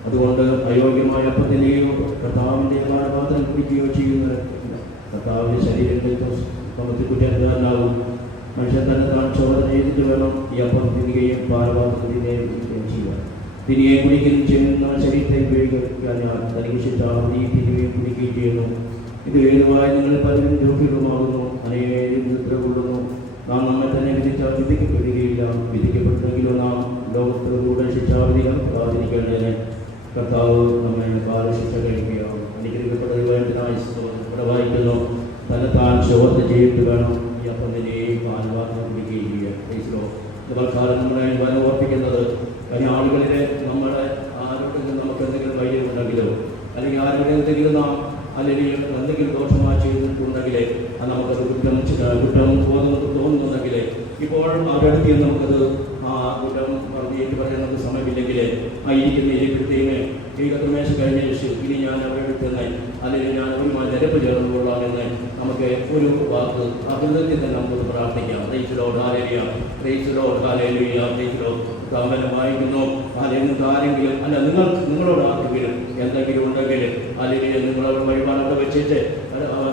അതുകൊണ്ട് അയോഗ്യമായ അപ്പത്തിനെയോ കർത്താവിൻ്റെ പാനപാത്രം കുടിക്കുകയോ ചെയ്യുന്ന കർത്താവിൻ്റെ ശരീരത്തിൽ നമുക്ക് കുറ്റക്കാരനാകും. മനുഷ്യൻ തന്നെ താൻ ചോദന ചെയ്തിട്ട് വേണം ഈ അപ്പം തിന്നുകയും പാനപാത്രത്തിനെ കുടിക്കുകയും ചെയ്യുക. തിരികെ കുടിക്കുകയും ചെയ്യുന്ന ശരീരത്തെ ഉപയോഗിക്കാൻ തനിക്ക് ശിക്ഷാവധി തിരികെയും കുടിക്കുകയും ചെയ്യുന്നു. ഇത് ഹേതുവായി നിങ്ങൾ പലരും രോഗികളുമാകുന്നു, അനേകം നിദ്ര കൊള്ളുന്നു. നാം നമ്മെ തന്നെ വിധിച്ചാൽ വിധിക്കപ്പെടുകയില്ല. വിധിക്കപ്പെട്ടെങ്കിലും നാം ലോകത്തിലൂടെ ശിക്ഷാവിധി പ്രാർത്ഥിക്കേണ്ടതിന് കർത്താവ് നമ്മെ കാലശിക്ഷ കഴിക്കുകയാണ്. അനുഗ്രഹിക്കപ്പെട്ടതിനായി ഇവിടെ വായിക്കുന്നു, തന്നെ താൻ ശോധന ചെയ്തിട്ട് വേണം ഈ അപ്പത്തിനെയും പാനപാത്രം കുടിക്കുകയും ചെയ്യുക. തൽക്കാലം നമ്മളെ അനുഭവം ഓർപ്പിക്കുന്നത്, കഴിഞ്ഞ ആളുകളിലെ നമ്മുടെ ആരോഗ്യത്തിൽ നമുക്ക് എന്തെങ്കിലും വൈദ്യമുണ്ടെങ്കിലോ അല്ലെങ്കിൽ ആരോഗ്യം എന്തെങ്കിലും നാം അല്ലെങ്കിൽ എന്തെങ്കിലും ദോഷമായി ചെയ്തിട്ടുണ്ടെങ്കിൽ അത് നമുക്കത് കുറ്റം തോന്നുന്നുണ്ടെങ്കിൽ ഇപ്പോൾ അവരുടെ നമുക്കത് ആ കുറ്റം പറഞ്ഞിട്ട് പറയാൻ നമുക്ക് സമയമില്ലെങ്കിൽ ആയിരിക്കുന്ന ഈ വ്യക്തിയെ ഈ കർമ്മേശം കഴിഞ്ഞ ശേഷം ഇനി ഞാൻ അവരുടെ തന്നെ അല്ലെങ്കിൽ ഞാൻ ഒരു നിരപ്പ് ചേർന്നുകൊള്ളാമെന്ന് നമുക്ക് ഒരു വാക്ക് അഭിനന്ദനത്തിൽ തന്നെ നമുക്ക് പ്രാർത്ഥിക്കാം. Praise Lord, hallelujah, praise Lord, hallelujah, praise Lord. താങ്കൾ വായിക്കുന്നു, അല്ലെങ്കിൽ ആരെങ്കിലും അല്ല നിങ്ങളോട് ആർക്കെങ്കിലും എന്തെങ്കിലും ഉണ്ടെങ്കിൽ അല്ലെങ്കിൽ നിങ്ങളോട് വഴിപാടൊക്കെ വെച്ചിട്ട്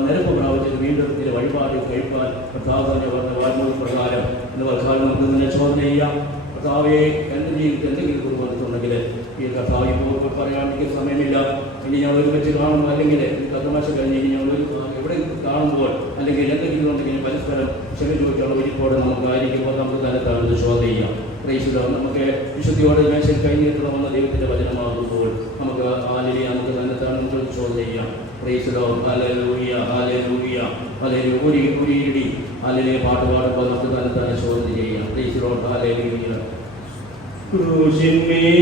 നിരപ്പ് പ്രാപിച്ചിട്ട് വീണ്ടും ഇതിൽ വഴിപാട് കഴിപ്പാൻ കർത്താവിന്റെ വാഗ്ദാന പ്രകാരം നമുക്ക് തന്നെ ചോദന ചെയ്യാം. കർത്താവെ എൻ്റെ ജീവിതത്തിൽ എന്തെങ്കിലും കുറിച്ചുണ്ടെങ്കിൽ ഈ കർത്താവ് ഇപ്പോൾ പറയാൻ എനിക്ക് സമയമില്ല, ഇനി ഞാൻ ഒരുമിച്ച് കാണുമ്പോൾ അല്ലെങ്കിൽ കർത്തമാശ കഴിഞ്ഞ് ഇനി ഞാൻ എവിടെ കാണുമ്പോൾ അല്ലെങ്കിൽ എന്തെങ്കിലും ഉണ്ടെങ്കിൽ പരസ്പരം ക്ഷമ ചോദിക്കാനുള്ള ഒരുപാട് നമുക്കായിരിക്കുമ്പോൾ നമുക്ക് തലത്താണെന്ന് ചോദന ചെയ്യാം. പ്രൈസിലോ നമുക്ക് വിശുദ്ധിയോടെ മേശയിൽ കഴിഞ്ഞിട്ടുള്ള ദൈവത്തിൻ്റെ വചനമാകുമ്പോൾ നമുക്ക് ആലിനെ നമുക്ക് തന്നെത്താണെന്ന് ചോദന ചെയ്യാം. പ്രൈസിലോ, ഹല്ലേലൂയ, ഹല്ലേലൂയ, ഹല്ലേലൂയ. ഒരു ഹല്ലേലൂയ പാട്ട് പാടുമ്പോൾ നമുക്ക് തന്നെത്താനെ ചോദന ചെയ്യാം. പ്രൈസിലോ, ഹല്ലേലൂയ. ക്രൂശിന്മേൽ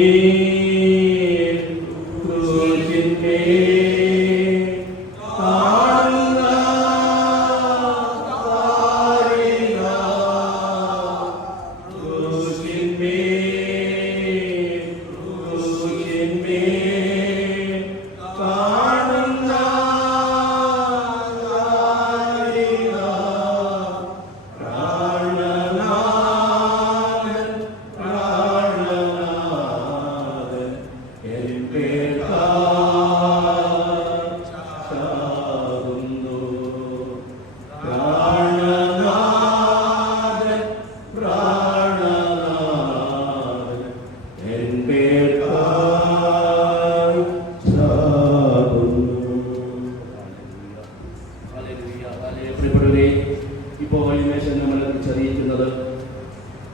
ഇപ്പോൾ വഴിമേശൻ നമ്മളെ ചതിയിക്കുന്നത്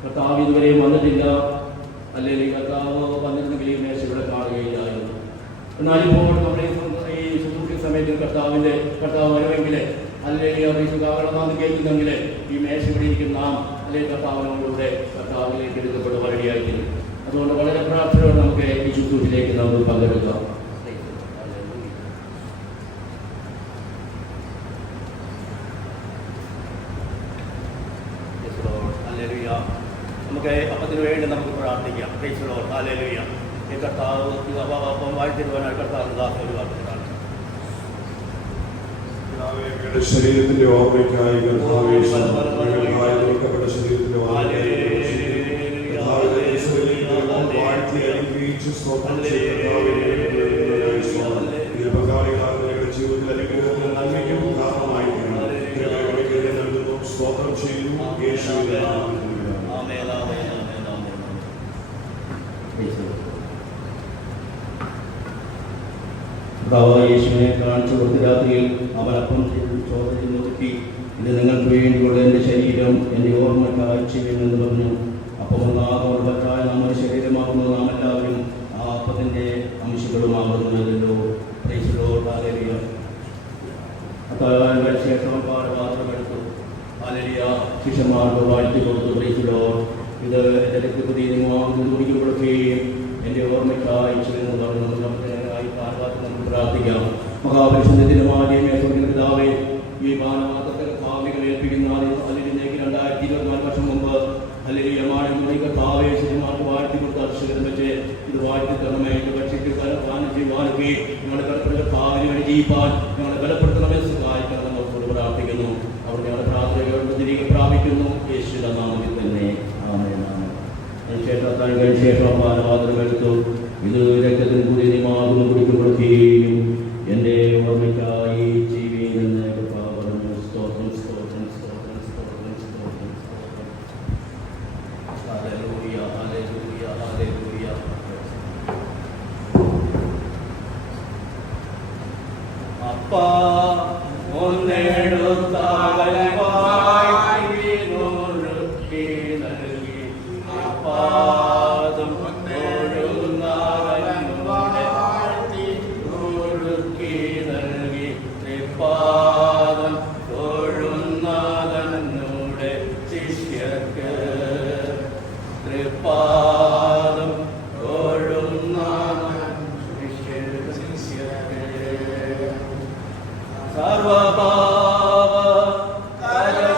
കർത്താവ് ഇതുവരെയും വന്നിട്ടില്ല, അല്ലെങ്കിൽ കർത്താവ് വന്നിരുന്നെങ്കിൽ ഈ മേശ ഇവിടെ കാണുകയില്ലായിരുന്നു. എന്നാലിപ്പോൾ നമ്മുടെ ഈ ശുശ്രൂഷ സമയത്ത് കർത്താവ് വരുമെങ്കിൽ അല്ലെങ്കിൽ കാരണമാണെന്ന് കേൾക്കുന്നെങ്കിൽ ഈ മേശ ഇവിടെ ഇരിക്കുന്ന നാം അല്ലെങ്കിൽ കർത്താവിനോടുകൂടെ കർത്താവിലേക്ക് എടുക്കപ്പെട്ട് വരടിയായിരിക്കും. അതുകൊണ്ട് വളരെ പ്രാർത്ഥനയോടെ നമുക്ക് ഈ ശുശ്രൂഷയിലേക്ക് നമുക്ക് പങ്കെടുക്കാം. നമുക്ക് അപ്പത്തിന് വേണ്ടി നമുക്ക് പ്രാർത്ഥിക്കാം. Praise Lord, hallelujah. ഈ കർത്താവ് അപ്പം വാഴ്ത്തിരുവാനായി കർത്താവ് ഒരു വാർത്തയാണ്. ശരീരത്തിന്റെ ഓർമ്മയ്ക്കായി കർത്താവേൽക്കപ്പെട്ട ശരീരത്തിന്റെ വാഴ്ത്തി അനുഗ്രഹിച്ച് സ്തോത്രം ദീർഘകാലികളുടെ ജീവിതത്തിൽ അനുഗ്രഹത്തിന് നന്മയ്ക്കും കാരണമായിരിക്കണം. നൽകുന്നു, സ്തോത്രം ചെയ്യുന്നു. യേശുവിന്റെ നാമത്തിൽ യേശുവിനെ കാണിച്ചു കൊടുത്ത രാത്രിയിൽ അവൻ അപ്പം ചോദ്യം നോക്കി, ഇത് നിങ്ങൾക്ക് വേണ്ടിയുള്ള എൻ്റെ ശരീരം എൻ്റെ ഓർമ്മയ്ക്കായി ചെയ്യുമെന്ന് പറഞ്ഞു. അപ്പം ഓർമ്മക്കായ നമ്മുടെ ശരീരമാകുന്നത് നാം എല്ലാവരും ആ അപ്പത്തിൻ്റെ അംശങ്ങളുമാകുന്നതല്ലോ. Price Lord, hallelujah. അത്താഴത്തിന് ശേഷം പാഠഭാഗമെടുത്തു. ഹല്ലേലൂയ. ശിഷ്യന്മാർക്ക് വാഴ്ത്തി കൊടുത്തു. Praise Lord. ഇത് എൻ്റെ രക്തപ്രതീകമാകുന്നത് കുടിക്കപ്പെടുകയും എൻ്റെ ഓർമ്മയ്ക്കായി ചെയ്യുമെന്ന് പറഞ്ഞു. നമുക്ക് പ്രാർത്ഥിക്കാം. മഹാപരിശുദ്ധത്തിന്റെ പിതാവേ, ഈ മാനവാദത്തെ ഭാവികൾ ഏൽപ്പിക്കുന്ന അതിലേക്ക് 2024 വർഷം മുമ്പ് അല്ലെങ്കിൽ കർത്താവേ ശിഷ്യന്മാർക്ക് വാഴ്ത്തി കൊടുത്ത അക്ഷരം വെച്ച് ഇത് വാഴ്ത്തി തരണമേ. ഭക്ഷ്യത്തിൽ വാനുകയും ഞങ്ങളുടെ കടപ്പെടുന്ന ഭാവിന് വേണ്ടി ജീവിപ്പാൻ ഞങ്ങളെ ബലപ്പെടുത്തണമെന്ന് സഹായിക്കണം നമ്മോട് പ്രാർത്ഥിക്കുന്നു. അവർ ഞങ്ങളുടെ പ്രാർത്ഥനയോട് തിരികെ പ്രാപിക്കുന്നു. യേശുവിന്റെ നാമത്തിൽ തന്നെ ആമേൻ. ശേഷം മാനവാദം എടുത്തു. ഇത് രക്തത്തിന് പുതിയ നിയമാകുന്നു കുടിക്കപ്പെടുകയും എൻ്റെ ഓർമ്മയ്ക്കായി ജീവിയെന്ന് പറഞ്ഞു. സ്തോത്രം, സ്തോത്രം, സ്തോത്രം, സ്തോത്രം, സ്തോത്രം, സ്തോത്രം. Hallelujah, hallelujah, hallelujah. അപ്പാ സർവപാപ കരകൾ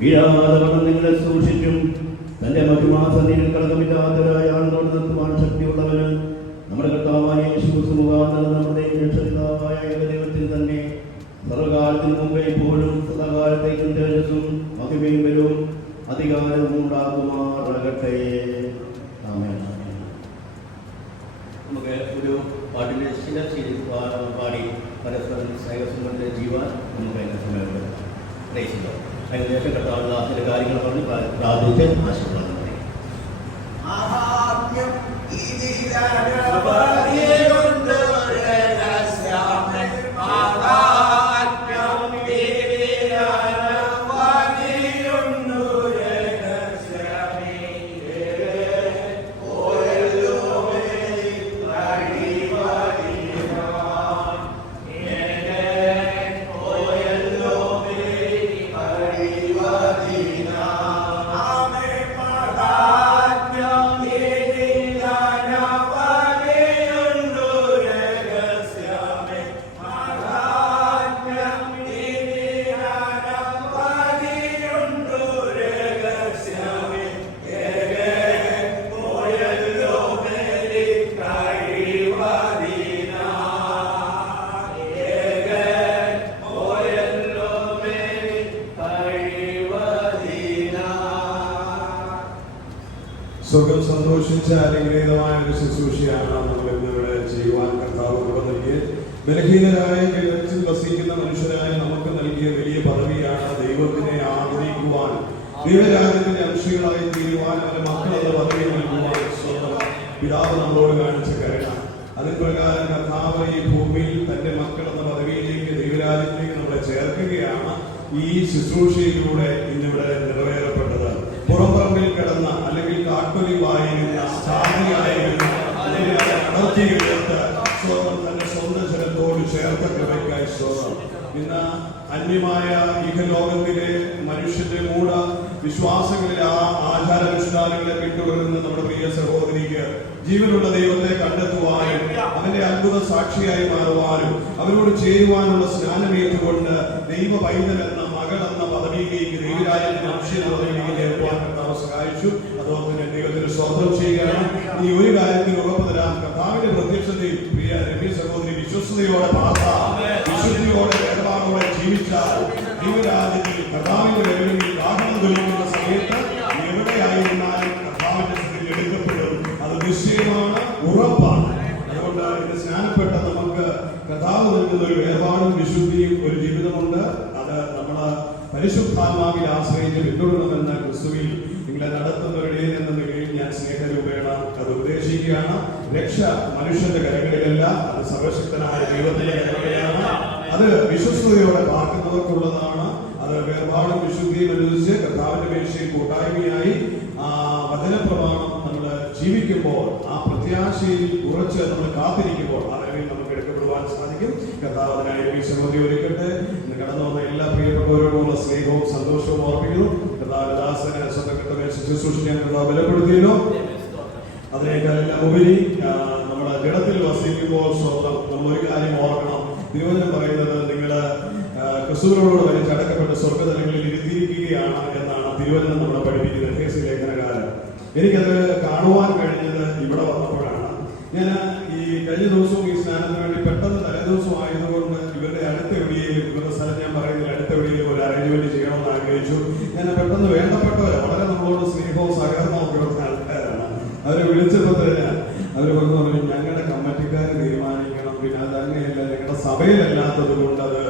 വീഴാതെ നിങ്ങളെ സൂക്ഷിച്ചും തന്റെ മഹിമാസന്നിധിയിൽ കളങ്കമില്ലാത്തവരായ ആളുകളോട് നിർത്തുവാൻ ശക്തിയുള്ളവന് നമ്മുടെ കർത്താവായ യേശു മുഖാന്തരം നമ്മുടെ രക്ഷിതാവായ ഏകദൈവത്തിൽ തന്നെ സർവകാലത്തിന് മുമ്പേ ഇപ്പോഴും സദാകാലത്തേക്കും തേജസ്സും മഹിമയും വരും അധികാരവും ഉണ്ടാകുമാറാകട്ടെ. ആമേൻ. നമുക്ക് ഒരു പാട്ടിൻ്റെ ചില പാടി പരസ്പരം സ്നേഹസംബന്ധ ജീവാൻ നമുക്ക് അതിൻ്റെ സമയത്ത് പ്രേക്ഷിക്കാം. അതിനുശേഷം കർത്താവിന്റെ കാര്യങ്ങൾ പറഞ്ഞ് പ്രാർത്ഥിച്ച് ആശീർവാദം സ്വർഗം സന്തോഷിച്ച അനുഗ്രഹീതമായ ഒരു ശുശ്രൂഷയാണ് നമ്മൾ ഇന്നിവിടെ ചെയ്യുവാൻ കർത്താവ് കൃപ നൽകിയ ബലഹീനരായ ജഗത്തിൽ വസിക്കുന്ന മനുഷ്യരായ നമുക്ക് നൽകിയ വലിയ പദവിയാണ് ദൈവത്തിനെ ആദരിക്കുവാൻ, ദൈവരാജ്യത്തിന്റെ അംശങ്ങളായി തീരുവാൻ, അവരുടെ മക്കളെന്ന പദവി നൽകുവാൻ പിതാവ് നമ്മളോട് കാണിച്ച കരുണ. അതിന് പ്രകാരം കർത്താവ് ഈ ഭൂമിയിൽ തന്റെ മക്കളെന്ന പദവിയിലേക്ക് ദൈവരാജ്യത്തിലേക്ക് നമ്മളെ ചേർക്കുകയാണ് ഈ ശുശ്രൂഷയിലൂടെ ഇന്നിവിടെ നിറവേറപ്പെട്ടത്. പുറംപറമ്പിൽ കിടന്ന അല്ലെങ്കിൽ കാട്ടൊലിവായിരുന്ന സാധിയായിരുന്ന തന്റെ സ്വന്തം ജനത്തോട് ചേർത്ത കൃപയ്ക്കായി സ്തോത്രം. ഇന്ന് അന്യമായ ഇഹലോകത്തിലെ മനുഷ്യന്റെ മൂഢ വിശ്വാസങ്ങളിലെ ആ ആചാരാനുഷ്ഠാനങ്ങളെ പിന്തുടരുന്ന നമ്മുടെ പ്രിയ സഹോദരിക്ക് ജീവനുള്ള ദൈവത്തെ കണ്ടെത്തുവാനും അവന്റെ അത്ഭുത സാക്ഷിയായി മാറുവാനും അവരോട് ചേരുവാനുള്ള സ്നാനമേറ്റുകൊണ്ട് ദൈവ പൈതൽ എന്ന മകൾ എന്ന പദവിയിലേക്ക് ദൈവരാജ്യത്തിന്റെ അംശീയ പദവിയിലേക്ക് ചേർക്കുവാൻ കർത്താവ് സഹായിച്ചു. അതോടൊപ്പം തന്നെ ദൈവത്തിന് സ്തോത്രം ചെയ്യുകയാണ്. ഈ ഒരു കാര്യത്തിൽ ഉറപ്പ് തരാം, കർത്താവിന്റെ പ്രത്യക്ഷതയിൽ പ്രിയ രമ്യ സഹോദരി വിശ്വസ്തയോടെ വിശുദ്ധിയോടെ വേദപാഠോടെ ജീവിച്ചാൽ ദൈവരാജ്യത്തിൽ കർത്താവിന്റെ വേദനയിൽ ദാഹനം തൊഴിക്കുന്ന സമയത്ത് എവിടെയായിരുന്നാലും കർത്താവിന്റെ സ്ഥിതി എടുക്കപ്പെടും. അത് നിശ്ചയമാണ്, ഉറപ്പാണ്. അതുകൊണ്ട് ഇത് സ്നാനപ്പെട്ട നമുക്ക് കർത്താവ് നൽകുന്ന ഒരു വേർപാടും വിശുദ്ധിയും ഒരു ജീവിതമുണ്ട്. അത് നമ്മള് പരിശുദ്ധാത്മാവിൽ ആശ്രയിച്ച് പിന്തുടരണമെന്ന് ക്രിസ്തുവിൽ നിങ്ങളെ നടത്തുന്നവരുടെ എന്ന നിലയിൽ ഞാൻ സ്നേഹരൂപേണ അത് ഉപദേശിക്കുകയാണ്. രക്ഷ മനുഷ്യന്റെ കരങ്ങളിലല്ല, അത് സർവശക്തനായ ദൈവത്തിന്റെ കരങ്ങളിലാണ്. അത് വിശ്വസ്തയോടെ പാർക്കുന്നവർക്കുള്ളതാണ്. അത് വേർപാടും വിശുദ്ധിയും അനുസരിച്ച് കർത്താവിന്റെ മേശയിൽ കൂട്ടായ്മയായി വചനപ്രമാണം നമ്മൾ ജീവിക്കുമ്പോൾ, ആ പ്രത്യാശയിൽ ഉറച്ച് നമ്മൾ കാത്തിരിക്കുമ്പോൾ അല്ലെങ്കിൽ നമുക്ക് എടുക്കപ്പെടുവാൻ സാധിക്കും. കർത്താവ് അതിനായി സഹോദരി ഒരുക്കട്ടെ. ഇന്ന് കടന്നു വന്ന എല്ലാ പ്രിയപ്പെട്ടവരോടുമുള്ള സ്നേഹവും സന്തോഷവും ഓർപ്പിക്കുന്നു. കർത്താവിന്റെ ദാസനെ സ്വന്തം ശുശ്രൂഷിക്കാൻ കർത്താവ് ബലപ്പെടുത്തിയല്ലോ. അതിനേക്കാളെല്ലാം ഉപരി നമ്മുടെ ജഡത്തിൽ വസിക്കുമ്പോൾ നമ്മൾ ഒരു കാര്യം ഓർക്കണം. തിരുവചനം പറയുന്നത് നിങ്ങൾ ക്രിസ്തുവിനോട് വലിച്ചടക്കപ്പെട്ട് സ്വർഗ്ഗതലങ്ങളിൽ ഇരുത്തിയിരിക്കുകയാണ് എന്നാണ് തിരുവചനം നമ്മളെ പഠിപ്പിക്കുന്നത്. എഫേസ്യ ലേഖനകാലം എനിക്കത് കാണുവാൻ കഴിഞ്ഞത് ഇവിടെ വന്നപ്പോഴാണ്. ഞാൻ ഈ കഴിഞ്ഞ ദിവസവും ഈ സ്നാനത്തിന് വേണ്ടി പെട്ടെന്ന് തലേദിവസം ആയതുകൊണ്ട് ഇവരുടെ അടുത്ത എവിടെയെങ്കിലും, ഇവരുടെ സ്ഥലം ഞാൻ പറയുന്നതിൽ അടുത്ത എവിടെയെങ്കിലും ഒരു അറേഞ്ച്മെന്റ് ചെയ്യണമെന്ന് ആഗ്രഹിച്ചു. ഞാൻ പെട്ടെന്ന് വേണ്ടപ്പെട്ടവരെ വളരെ നമ്മളോട് സ്നേഹവും സഹകരണവും ഒക്കെ ഉള്ള ആൾക്കാരാണ്. അവരെ വിളിച്ചപ്പോൾ തന്നെ അവർ പറഞ്ഞു, ഞങ്ങളുടെ കമ്മിറ്റിക്കാർ തീരുമാനിക്കണം, പിന്നെ അത് അങ്ങനെയല്ല, ഞങ്ങളുടെ സഭയിലല്ലാത്തത് കൊണ്ട് അത്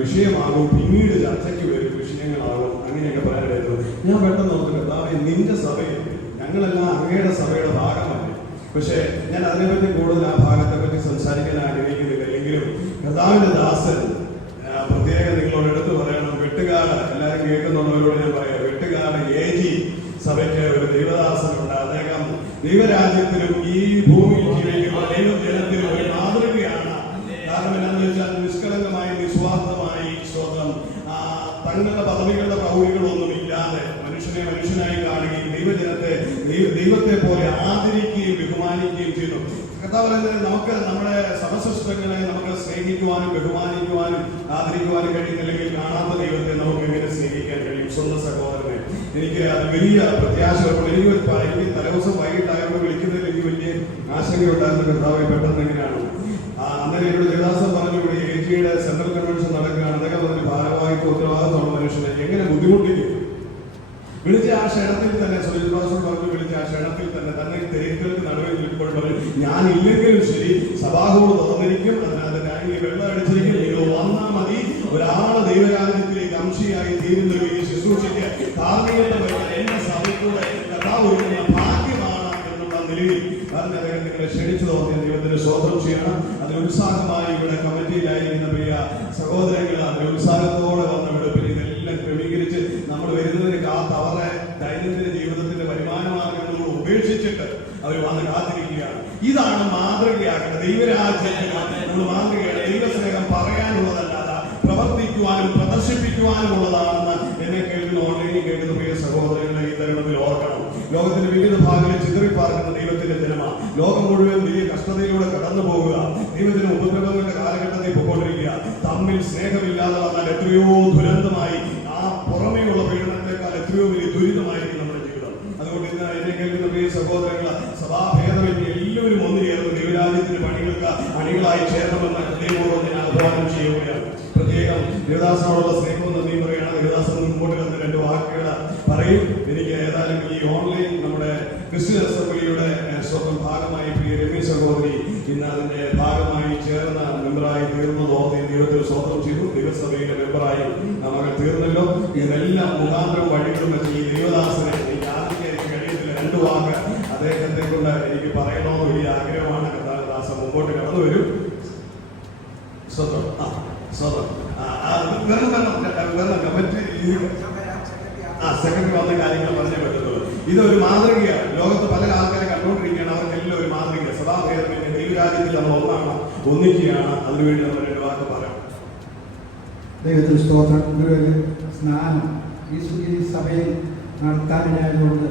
വിഷയമാകും, പിന്നീട് ചർച്ചയ്ക്ക് വരും, വിഷയങ്ങളാകും, അങ്ങനെയൊക്കെ പറയാനായിരുന്നു. ഞാൻ പെട്ടെന്ന് നോക്കുന്നത്, നിന്റെ സഭയിൽ ഞങ്ങളെല്ലാം അങ്ങയുടെ സഭയുടെ ഭാഗമല്ല. പക്ഷെ ഞാൻ അതിനെപ്പറ്റി കൂടുതൽ ആ ഭാഗത്തെ പറ്റി സംസാരിക്കാൻ ആഗ്രഹിക്കുന്നില്ല. എങ്കിലും കർത്താവിന്റെ ദാസൻ പ്രത്യേകം നിങ്ങളോട് എടുത്തു പറയണം. വെട്ടുകാട് എല്ലാവരും കേൾക്കുന്നുള്ളവരോട് ഞാൻ പറയാം, വെട്ടുകാട് AG സഭയ്ക്ക് ഒരു ദൈവദാസനുണ്ട്. അദ്ദേഹം ദൈവരാജ്യത്തിലും ഈ ഭൂമിയിൽ ജീവിക്കുന്ന ദൈവജനത്തിലും ഒരു മാതൃകയാണ്. കാരണം എന്താണെന്ന് വെച്ചാൽ നിഷ്കളങ്കമായി നിസ്വാർത്ഥമായി സ്വന്തം തങ്ങളുടെ പദവികളുടെ പ്രൗഢികളൊന്നും ഇല്ലാതെ മനുഷ്യനെ മനുഷ്യനായി കാണുകയും ദൈവത്തെ പോലെ ആദരിക്കുകയും ബഹുമാനിക്കുകയും ചെയ്യുന്നു. കർത്താവ് പറയുന്നത്, നമുക്ക് നമ്മുടെ സമസൃഷ്ടങ്ങളെ നമുക്ക് സ്നേഹിക്കുവാനും ബഹുമാനിക്കുവാനും ആദരിക്കുവാനും കഴിയുന്നില്ലെങ്കിൽ കാണാത്ത ദൈവത്തെ നമുക്ക് എങ്ങനെ സ്നേഹിക്കാൻ കഴിയും? സ്വന്തം സഹോദരൻ എനിക്ക് അത് വലിയ പ്രത്യാശയുള്ളപ്പോൾ എനിക്ക് തലേദിവസം വൈകിട്ടായപ്പോൾ വിളിക്കുന്നതിൽ എനിക്ക് വലിയ ആശങ്കയുണ്ടായിരുന്ന കർത്താവ് പെട്ടെന്ന് എങ്ങനെയാണ് അന്നേരം എന്നോട് ദേവദാസൻ പറഞ്ഞു, ഇവിടെ AG-യുടെ സെൻട്രൽ കൺവെൻഷൻ നടക്കുകയാണ്, അതൊക്കെ പറഞ്ഞ് ഭാരവാഹിത്വ ഉത്തരവാദിത്തമുള്ള മനുഷ്യനെ എങ്ങനെ ബുദ്ധിമുട്ടിക്കും. വിളിച്ച ആ ക്ഷണത്തിൽ തന്നെ സുരേഷ് പറഞ്ഞു, വിളിച്ച ആ ക്ഷണത്തിൽ തന്നെ തെരുക്കൾക്ക് നടുവിൽ നിൽക്കുമ്പോൾ പറഞ്ഞു, ഞാനില്ലെങ്കിലും ശരി സഭാഹോട് തുറന്നിരിക്കും, അതിനകത്ത് ടാങ്കിൽ വെള്ളം അടിച്ചിരിക്കും, നിങ്ങൾ വന്നാൽ മതി. ഒരാള് ദൈവരാജ്യത്തിലേക്ക് അംശിയായി തീരുന്ന ഈ ശുശ്രൂഷയ്ക്ക് ധാർമ്മികത എന്റെ സഭയ്ക്കൂടെ കർത്താവ് ഒരുക്കുന്ന ഭാഗ്യമാണ് എന്നുള്ള നിലയിൽ കാരണം അദ്ദേഹം നിങ്ങളെ ക്ഷണിച്ചു തോന്നിയ ദൈവത്തിന് സ്തോത്രം ചെയ്യണം. അതിന് ഉത്സാഹമായി ഇവിടെ കമ്മിറ്റിയിലായിരിക്കുന്ന പ്രിയ സഹോദരങ്ങൾ അതിന് ഉത്സാഹത്തോടെ വന്ന് ഇവിടെ ഇതെല്ലാം ക്രമീകരിച്ച് നമ്മൾ വരുന്നതിന് കാത്ത് അവരുടെ ദൈനംദിന ജീവിതത്തിന്റെ വരുമാന മാർഗങ്ങൾ ഉപേക്ഷിച്ചിട്ട് അവർ വന്ന് കാത്തിരിക്കുകയാണ്. ഇതാണ് മാതൃകയാകേണ്ടത്. ദൈവരാജ്യത്തിന് നമ്മൾ മാതൃകയാണ്. ദൈവസ്നേഹം പറയാനുള്ളതല്ലാതെ പ്രവർത്തിക്കുവാനും പ്രദർശിപ്പിക്കുവാനുമുള്ളതാണെന്ന് എന്നെ കേൾക്കുന്ന ഓൺലൈനിൽ കേൾക്കുന്ന പ്രിയ സഹോദരങ്ങളെ ഈ തരുണത്തിൽ ഓർക്കണം. ലോകത്തിന്റെ വിവിധ ഭാഗങ്ങളിൽ ചിതറിപ്പാർക്കുന്ന ദൈവത്തിന്റെ ജനമാണ്. ലോകം മുഴുവൻ വലിയ കഷ്ടതയിലൂടെ കടന്നു പോകുക, ദൈവത്തിന് ഉപദ്രവങ്ങളുടെ കാലഘട്ടത്തിൽ പോയിക്കൊണ്ടിരിക്കുക. തമ്മിൽ സ്നേഹമില്ലാതെ വന്നാൽ എത്രയോ ദുരന്തമായി, ആ പുറമേയുള്ള പീഡനത്തെക്കാൾ എത്രയോ വലിയ ദുരിതമായിരിക്കും നമ്മുടെ ജീവിതം. അതുകൊണ്ട് ഇന്ന് എന്നെ കേൾക്കുന്ന പ്രിയ സഹോദരങ്ങൾ, സഭാഭേദമന്യേ എല്ലാവരും ഒന്നു ചേർന്ന് ദൈവരാജ്യത്തിന്റെ പണികൾക്ക് അണികളായി ചേരണമെന്ന് ഹൃദയപൂർവ്വം ഞാൻ ആഹ്വാനം ചെയ്യുകയാണ്. പ്രത്യേകം ദേവദാസനോടുള്ള സ്നേഹവും നന്ദിയും പറയുകയാണ്. ദേവദാസൻ മുമ്പോട്ട് വന്ന് രണ്ട് വാക്കുകൾ പറയും. എനിക്ക് ഏതായാലും ഈ ഓൺലൈൻ നമ്മുടെ ക്രിസ്ത്യൻ അസംബ്ലിയുടെ സ്വന്തം ഭാഗമായി പ്രിയ രമി സഹോദരി ഇന്ന് അതിന്റെ ഭാഗമായി ചേർന്ന മെമ്പറായി തീർന്നതോ ദൈവത്തിൽ സ്വന്തം ചെയ്തു. ദൈവസഭയുടെ മെമ്പറായി നമ്മൾ തീർന്നല്ലോ. ഇതെല്ലാം മുഖാന്തരം വഴികളും വെച്ച് ഈ ദൈവദാസനെ എനിക്ക് ആദ്യം കഴിയത്തില്ല. രണ്ട് വാക്ക് അദ്ദേഹത്തെ കൊണ്ട് എനിക്ക് പറയണമെന്ന് വലിയ ആഗ്രഹമാണ്. കർത്താദാസൻ മുമ്പോട്ട് കടന്നു വരും. സ്വന്തം സ്വന്തം സെക്രട്ടറി വന്ന കാര്യങ്ങൾ പറഞ്ഞേ പറ്റത്തുള്ളൂ. ഇതൊരു മാതൃകയാണ്. ലോകത്ത് പല ആൾക്കാരെ കണ്ടുകൊണ്ടിരിക്കുകയാണ്. അവർക്കെല്ലാം ഒരു മാതൃക. സഭാഭേദമന്യേ ദൈവരാജ്യത്തിൽ നമ്മൾ ഒന്നാണ്, ഒന്നിക്കുകയാണ്. അതിനുവേണ്ടി നമ്മൾ രണ്ട് വാക്ക് പറയാം. ദൈവത്തിന് സ്തോത്രം. സ്നാനം ഈ സഭയിൽ നടത്താനില്ലായതുകൊണ്ട്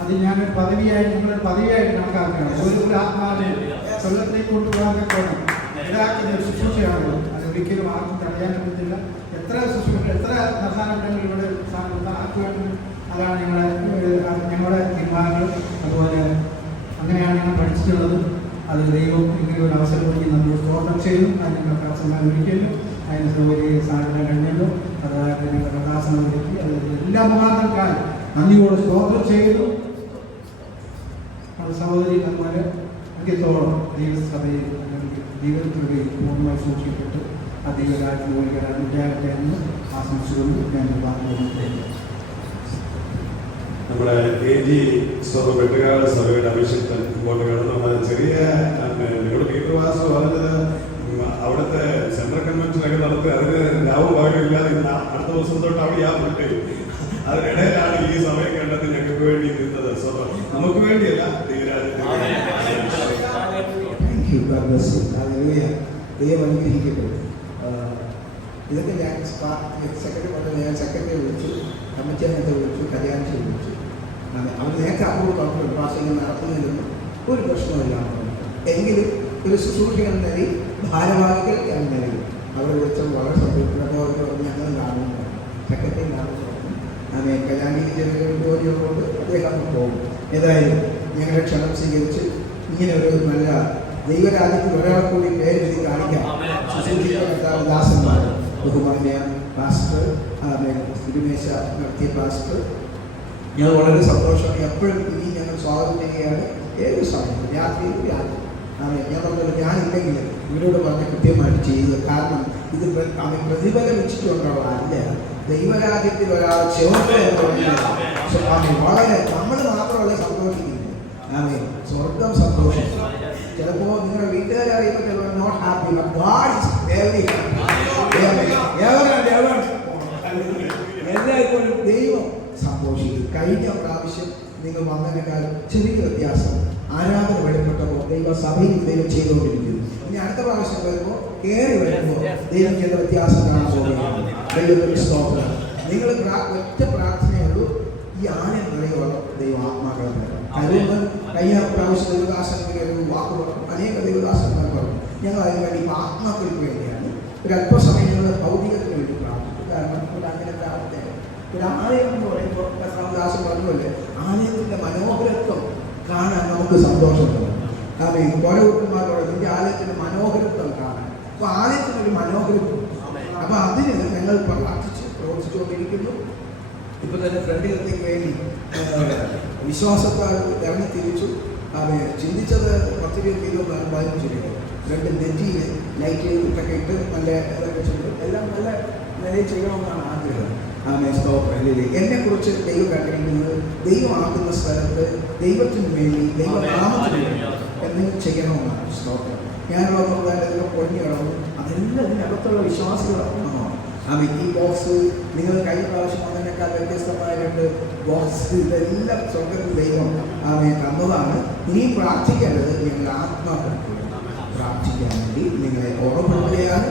അത് ഞാനൊരു പദവിയായി നിങ്ങളൊരു പദവിയായിട്ട് കണക്കാക്കുകയാണ്. ഒരു ആത്മാവിനെ കൊല്ലത്തേക്ക് കൊണ്ടുപോകാൻ വേണം ഇതാക്കുന്ന ഒരു ശുശ്രൂഷയാണ്. അത് ഒരിക്കലും ആർക്കും തടയാൻ പറ്റത്തില്ല. എത്ര ശുശ്രൂഷ, എത്ര പ്രധാനപ്പെട്ടവരുടെ ആർക്ക് വേണം, അതാണ് ഞങ്ങളുടെ തീരുമാനങ്ങൾ. അതുപോലെ അങ്ങനെയാണ് ഞങ്ങൾ പഠിച്ചിട്ടുള്ളത്. അത് ദൈവം ഇങ്ങനെ ഒരു അവസരം കൊടുക്കി നമ്മൾ സ്തോത്രം ചെയ്തു. അതിന് കർത്താസന്മാർ ഒരിക്കലും അതിന് സൗകര്യ സാധനം കഴിഞ്ഞല്ലോ. അതായത് ഞങ്ങൾ കർത്താസനം ഒരുക്കി അത് എല്ലാ മുഖാന്തരക്കാർ നന്ദിയോട് സ്തോത്രം ചെയ്തു. സഹോദരി അതുപോലെ അന്ത്യത്തോളം ദൈവസഭയിൽ ദൈവകൃപയിൽ പൂർണ്ണമായി സൂക്ഷിക്കപ്പെട്ട് ആ ദൈവരാജ്യം ഉണ്ടാകട്ടെ എന്ന് ആശംസിച്ചുകൊണ്ട് ഞാൻ വാക്കുകൊണ്ടു. നമ്മുടെ AG വെട്ടുകാട് സഭയുടെ അഭിഷിക്തൻ ഇങ്ങോട്ട് കടന്നു. ചെറിയ നിങ്ങളുടെ പീതൃവാസം പറഞ്ഞത് അവിടുത്തെ സെൻട്രൽ കൺവെൻഷനൊക്കെ നടത്തി അതിന് രാവും പകലും ഇല്ലാതെ അടുത്ത ദിവസം തൊട്ട് അവിടെ വിട്ടു. അതിനിടയിലാണ് ഈ സമയം കണ്ടെത്തി ഞങ്ങൾക്ക് വേണ്ടി നിന്നത്. നമുക്ക് വേണ്ടിയല്ല, ദൈവം അനുഗ്രഹിക്കപ്പെടും. ഇതൊക്കെ ഞാൻ സെക്രട്ടറി പറഞ്ഞു. ഞാൻ സെക്രട്ടറിയെ വിളിച്ചു, കമ്മിറ്റി അംഗത്തെ വിളിച്ചു, കല്യാണം വിളിച്ചു. അവർ നേരത്തെ അപ്രൂവ് പറഞ്ഞു പ്രാസംഗം നടത്തുന്നതിലൊന്നും ഒരു പ്രശ്നമില്ല. എങ്കിലും ഒരു ശുശ്രൂഷകൻ നിലയിൽ ഭാരവാഹികൾ എന്ന നിലയിൽ അവർ വിളിച്ചത് വളരെ സന്തോഷപ്പെട്ട ഞങ്ങൾ കാണുന്നു. സെക്രട്ടറി കാണുന്നു. ഞാൻ കല്യാണിയിൽ ജോലിയുള്ളതുകൊണ്ട് അദ്ദേഹം പോകും. ഏതായാലും ഞങ്ങളുടെ ക്ഷണം സ്വീകരിച്ച് ഇങ്ങനെ ഒരു നല്ല ദൈവരാജ്യത്തിൽ ഒരാൾ കൂടി പേരെഴുതി കാണിക്കാം ദാസന്മാർ, ബഹുമാന്യ പാസ്റ്റർ, തിരുമേശ നടത്തിയ പാസ്റ്റർ, ഞാൻ വളരെ സന്തോഷമാണ്. എപ്പോഴും ഇനി ഞങ്ങൾ സ്വാഗതം ചെയ്യുകയാണ്. ഏത് സമയത്തും രാത്രിയിലും രാത്രി ഞാൻ പറഞ്ഞത് ഞാനില്ലെങ്കിൽ ഇവരോട് പറഞ്ഞ് കൃത്യമായിട്ട് ചെയ്യുക. കാരണം ഇത് പ്രതിഫലം വെച്ചിട്ടുണ്ടാവില്ല. ദൈവരാജ്യത്തിൽ ഒരാൾ വളരെ നമ്മൾ മാത്രമല്ല സന്തോഷിക്കുന്നത്. സ്വർഗം സന്തോഷിച്ചു. ചിലപ്പോൾ നിങ്ങളുടെ വീട്ടുകാരായിരിക്കും not happy, but God is very happy. എല്ലായ്പ്പോഴും ദൈവം സന്തോഷിക്കും. കഴിഞ്ഞ പ്രാവശ്യം നിങ്ങൾ വന്നതിനേക്കാളും ചെറിയ വ്യത്യാസം ആരാധന വെളിപ്പെട്ടപ്പോൾ ദൈവസഭയിൽ ദൈവം ചെയ്തുകൊണ്ടിരിക്കുന്നു. ഇനി അടുത്ത പ്രാവശ്യം വരുമ്പോൾ കയറി വരുമ്പോൾ ദൈവം ചെയ്ത വ്യത്യാസം കാണാൻ പോകുകയാണ്. ദൈവത്തിന് സ്തോത്രം. നിങ്ങൾ ഒറ്റ പ്രാർത്ഥനയുള്ളൂ, ഈ ആനയം നിറയുവാണ് ദൈവം ആത്മാക്കളെ തരാം. കഴിയുമ്പോൾ കഴിഞ്ഞ പ്രാവശ്യം ദൈവദാസന്മാർ ഒരു വാക്ക് പറഞ്ഞു, അനേക ദൈവദാസന്മാർ പറഞ്ഞു. ഞങ്ങൾ അതിന് വേണ്ടി ആത്മാക്കൾക്ക് വേണ്ടിയാണ് ഒരു അല്പസമയം ഭൗതികത്തിന് വേണ്ടി പ്രാർത്ഥിക്കും. കാരണം ഇവിടെ അങ്ങനെ പ്രാർത്ഥന ഒരു ആലയം എന്ന് പറയുമ്പോൾ ദാസൻ പറഞ്ഞപോലെ ആലയത്തിൻ്റെ മനോഹരത്വം കാണാൻ നമുക്ക് സന്തോഷമുണ്ട്. ഓരോരുത്തന്മാരോട് നിന്റെ ആലയത്തിൻ്റെ മനോഹരത്വം കാണാൻ. അപ്പോൾ ആലയത്തിനൊരു മനോഹരത്വം. അപ്പോൾ അതിന് ഞങ്ങൾ പ്രവർത്തിച്ചുകൊണ്ടിരിക്കുന്നു. ഇപ്പം തന്നെ ഫ്രണ്ടിലത്തേക്ക് വേണ്ടി വിശ്വാസത്താൽ ഇറങ്ങി തിരിച്ചു. ചിന്തിച്ചത് 10-20 കിലോ ചെയ്തു. രണ്ട് നെറ്റിയിൽ ലൈറ്റ് ഇട്ടൊക്കെ ഇട്ട് നല്ല ഇതൊക്കെ ചെയ്തു. എല്ലാം നല്ല നിലയിൽ ചെയ്യണമെന്നാണ് ആഗ്രഹം. എന്നെക്കുറിച്ച് ദൈവം കണ്ടിരിക്കുന്നത് ദൈവമാക്കുന്ന സ്ഥലത്ത് ദൈവത്തിന് വേണ്ടി ദൈവനാമത്തിന് എന്തെങ്കിലും ചെയ്യണമെന്നാണ്. സ്തോത്രം. ഞാനുള്ളതൊക്കെ പൊളിഞ്ഞു കിടന്നു. അതെല്ലാം ഇതിനകത്തുള്ള വിശ്വാസികളാണ്. ഈ ബോക്സ് നിങ്ങൾ കഴിഞ്ഞ പ്രാവശ്യം അതിനേക്കാൾ വ്യത്യസ്തമായ 2 ബോക്സ് ഇതെല്ലാം സ്വർഗത്തിൽ ദൈവം തന്നതാണ്. ഇനിയും പ്രാർത്ഥിക്കേണ്ടത് ഞങ്ങൾ ആത്മാർത്ഥം പ്രാർത്ഥിക്കാൻ വേണ്ടി നിങ്ങളെ ഓർമ്മപ്പെടുകയാണ്.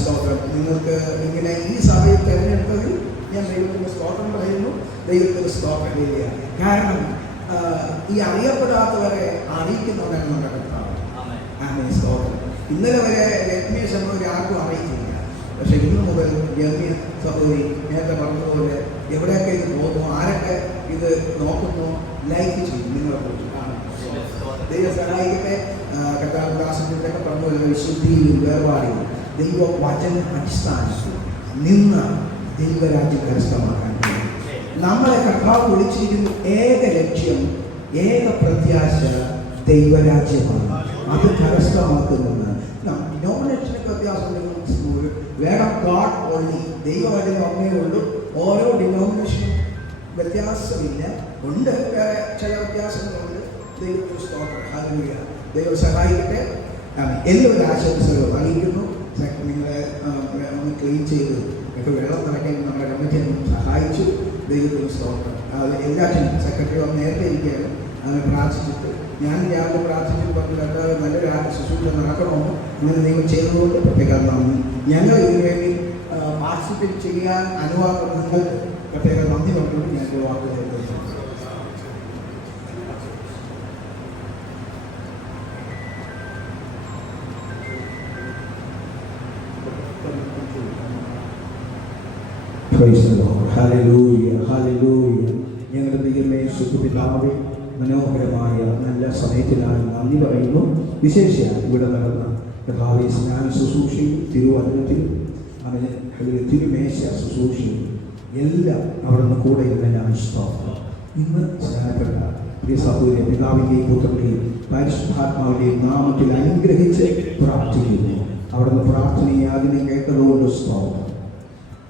സ്തോത്രം. നിങ്ങൾക്ക് ഇങ്ങനെ ഈ സഭയിൽ തിരഞ്ഞെടുത്തതിൽ ഞാൻ ദൈവത്തിന് സ്തോത്രം പറയുന്നു. ദൈവത്തിന് സ്തോത്രം ചെയ്യുക. കാരണം ഈ അറിയപ്പെടാത്തവരെ അറിയിക്കുന്നവരാണ് നമ്മുടെ കർത്താവ്. സ്തോത്രം. ഇന്നലെ വരെ ലക്ഷ്മിയെ സഹോദരി ആർക്കും അറിയിക്കില്ല. പക്ഷെ ഇന്ന് മുതൽ രമ്യ സഹോദരി നേരത്തെ പറഞ്ഞതുപോലെ എവിടെയൊക്കെ ഇത് പോകുന്നു, ആരൊക്കെ ഇത് നോക്കുന്നു, ലൈക്ക് ചെയ്യും, നിങ്ങളെ കുറിച്ച് കാണും. ദൈവം സഹായിക്കട്ടെ. കർത്താവദാസത്തിൻ്റെ പറഞ്ഞ വിശുദ്ധിയിലും വേർപാടിയും ദൈവ വചന അടിസ്ഥാനത്തിൽ നിന്ന് ദൈവരാജ്യം കരസ്ഥമാക്കാൻ കഴിയും. നമ്മളെ കർത്താവ് വിളിച്ചിരിക്കുന്ന ഏക ലക്ഷ്യം, ഏക പ്രത്യാശ ദൈവരാജ്യമാണ്. അത് കരസ്ഥമാക്കുന്നത് നോമിനേഷനൊക്കെ വ്യത്യാസം വേണം. ഗോഡ് ഓൺലി, ദൈവവചനം ഒന്നേ ഉള്ളൂ. ഓരോ ഡിനോമിനേഷനും വ്യത്യാസമില്ല. ഉണ്ട്, വേറെ ചില വ്യത്യാസങ്ങളുണ്ട്. ദൈവത്തിന് സ്തോത്രം. ഹല്ലേലൂയ. ദൈവം സഹായിക്കട്ടെ. എല്ലാവരും ആശംസകൾ അറിയിക്കുന്നു. നിങ്ങളെ ഒന്ന് ക്ലീൻ ചെയ്ത് ഒക്കെ വെള്ളം നിറയ്ക്കാൻ നമ്മുടെ കമ്മിറ്റി സഹായിച്ചു. ദൈവത്തിന് സ്തോത്രം. എല്ലാറ്റിനും സെക്രട്ടറി ഒന്ന് നേരത്തെ ഇരിക്കുകയാണ്. അങ്ങനെ പ്രാർത്ഥിച്ചിട്ട് ഞാൻ രാവിലെ പ്രാർത്ഥിച്ചിട്ട് പറഞ്ഞു നല്ലൊരു ശുശ്രൂഷ നടക്കണമെന്ന്. ഇങ്ങനെ ദൈവം ചെയ്തതുകൊണ്ട് പ്രത്യേകം നന്ദി. ഞങ്ങൾ ഇതിനുവേണ്ടി പാർട്ടിസിപ്പേറ്റ് ചെയ്യാൻ അനുവാദം നിങ്ങൾക്ക് പ്രത്യേകം നന്ദി പറഞ്ഞുകൊണ്ട് ഞാൻ വാക്കുകൾ ഞങ്ങളുടെ ദൈവമേ സുഖപിതാവേ, മനോഹരമായ നല്ല സമയത്തിനായി നന്ദി പറയുന്നു. വിശേഷിയാൽ ഇവിടെ നടന്ന കർത്താവേ സ്നാന ശുശ്രൂഷയും തിരുവചനത്തിലും അവന് തിരുമേശ ശുശ്രൂഷയും എല്ലാം അവിടെ നിന്ന് കൂടെ ഇരുന്നതിനാണ് ഇഷ്ടം. ഇന്ന് സ്നാനപ്പെട്ട പ്രിയ സഹോദരി പിതാവിൻ്റെയും പുത്രൻ്റെയും പരിശുദ്ധാത്മാവിൻ്റെയും നാമത്തിൽ അനുഗ്രഹിച്ച് പ്രാർത്ഥിക്കുന്നു. അവിടെ നിന്ന് പ്രാർത്ഥനയെ അതിനെ കേട്ടതുകൊണ്ട് സ്തോത്രം.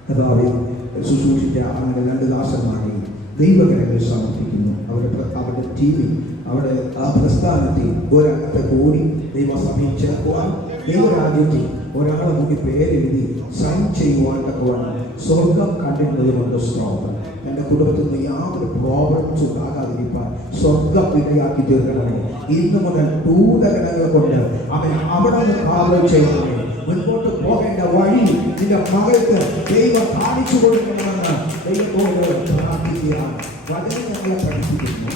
കർത്താവേ ശുശ്രൂഷിച്ച അങ്ങനെ 2 ദാസന്മാരെയും ദൈവകരങ്ങളിൽ സമർപ്പിക്കുന്നു. അവരുടെ ടീമിൽ അവിടെ ആ പ്രസ്ഥാനത്തിൽ ഒരംഗത്തെ കൂടി ദൈവസഭയിൽ ചേർക്കുവാൻ, ദൈവരാജ്യത്തിൽ ഒരാളെ മുന്നിൽ പേരെഴുതി സൈൻ ചെയ്യുവാൻ തക്കവണ്ണം സ്വർഗം കണ്ടിരുന്നത് കൊണ്ട് സ്തോത്രം. എൻ്റെ കുടുംബത്തിൽ നിന്ന് യാതൊരു പ്രോബ്ലംസ് ഉണ്ടാകാതിരിക്കാൻ സ്വർഗം ഇടയാക്കി തീർക്കണമേ. ഇന്ന് മുതൽ ദൂതഗണങ്ങളെ കൊണ്ട് അവൻ അവിടെ നിന്ന് കാവൽ ചെയ്യണമേ. മുൻപോട്ട് പോകേണ്ട വഴി നിന്റെ മകൾക്ക് ദൈവം കാണിച്ചു കൊടുക്കണമെന്ന് ദൈവത്തോട് പ്രാർത്ഥിക്കുകയാണ്. വചനം ഞങ്ങളെ പഠിപ്പിക്കുന്നു.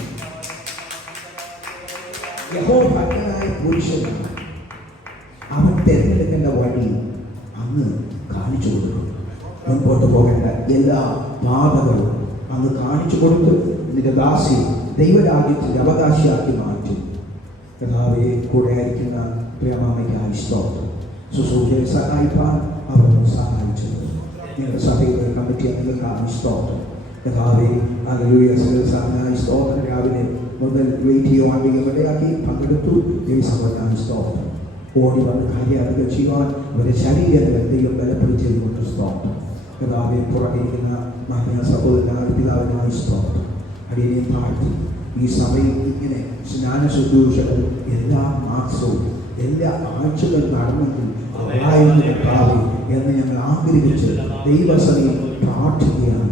യഹോവനായ പുരുഷനാണ്. അവൻ തിരഞ്ഞെടുക്കേണ്ട വഴി അങ്ങ് കാണിച്ചു കൊടുക്കും. മുൻപോട്ട് പോകേണ്ട എല്ലാ പാതകളും അങ്ങ് കാണിച്ചു കൊടുത്ത് നിന്റെ ദാസി ദൈവരാജ്യത്തിന്റെ അവകാശിയാക്കി മാറ്റി. കർത്താവേ കൂടെ ആയിരിക്കുന്ന പ്രിയമാമയ്ക്ക് സ്തോത്രം. ശുശ്രൂഷയെ സഹായിക്കാൻ അവർ സഹായിച്ചത് നിങ്ങളുടെ സഭയുടെ കമ്മിറ്റി അംഗങ്ങൾക്ക് സ്തോത്രം. കർത്താവേ ഹല്ലേലൂയ. സ്തോത്രം. രാവിലെ മുതൽ വെയിറ്റ് ചെയ്യുവാൻ ഇവിടെയാക്കി പങ്കെടുത്തു. ദൈവസഭയ്ക്ക് സ്തോത്രം. ഓടി വന്ന് കാര്യാധികം ചെയ്യുവാൻ അവരുടെ ശരീരത്തിൽ എന്തെങ്കിലും ബലപ്പെടുത്തിയതുകൊണ്ട് സ്തോത്രം. കർത്താവേ പുറകിരിക്കുന്ന മഹനീയ സഹോദരനായ പിതാവിനായി സ്തോത്രം. അടിയനെയും താഴ്ത്തി ഈ സഭയിൽ ഇങ്ങനെ സ്നാന ശുശ്രൂഷകൾ എല്ലാ മാസവും എല്ലാ ആഴ്ചകളും നടന്നെങ്കിൽ എന്ന് ഞങ്ങൾ ആഗ്രഹിച്ച് ദൈവസഭയിൽ പ്രാർത്ഥിക്കുകയാണ്.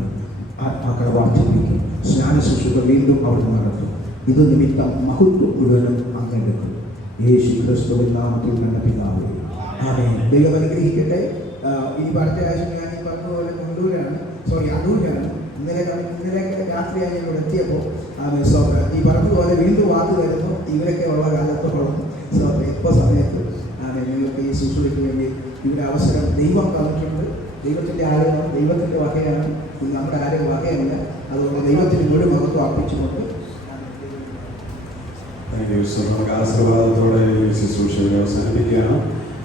ആത്മാക്കളെ വർദ്ധിപ്പിക്കും. സ്നാന ശുശ്രൂഷ വീണ്ടും അവിടെ നടത്തും. ഇത് നിമിത്തം മഹത്വം മുഴുവനും അങ്ങെടുക്കും. യേശു ക്രിസ്തുവിൻ നാമത്തിൽ നല്ല പിതാവേ ആമേൻ. ദൈവം അനുഗ്രഹിക്കട്ടെ. ഈ അടുത്ത ആഴ്ച ഞാൻ ഈ പറഞ്ഞതുപോലെ അടൂരാണ്. ഇന്നലെ രാത്രിയായി ഇവിടെ എത്തിയപ്പോൾ ഈ പറഞ്ഞതുപോലെ വീണ്ടും വാക്ക് വരുന്നു. ഇവരൊക്കെ ഉള്ള കാലത്തോളം ഇപ്പോൾ സമയത്ത് നിങ്ങൾക്ക് ഈ ശുശ്രൂഷയ്ക്ക് വേണ്ടി ഇവിടെ അവസരം ദൈവം തന്നിട്ടുണ്ട്. ദൈവത്തിൻ്റെ ആരോഗ്യം ദൈവത്തിൻ്റെ വകയാണ്, ഇത് നമ്മുടെ ആരോഗ്യ വകയല്ല. അതുകൊണ്ട് ദൈവത്തിന് മുഴുവൻ മഹത്വം അർപ്പിച്ചുകൊണ്ട് നമുക്ക് ആശീർവാദത്തോടെ ഈ ശുശ്രൂഷയെ അവസാനിപ്പിക്കുകയാണ്.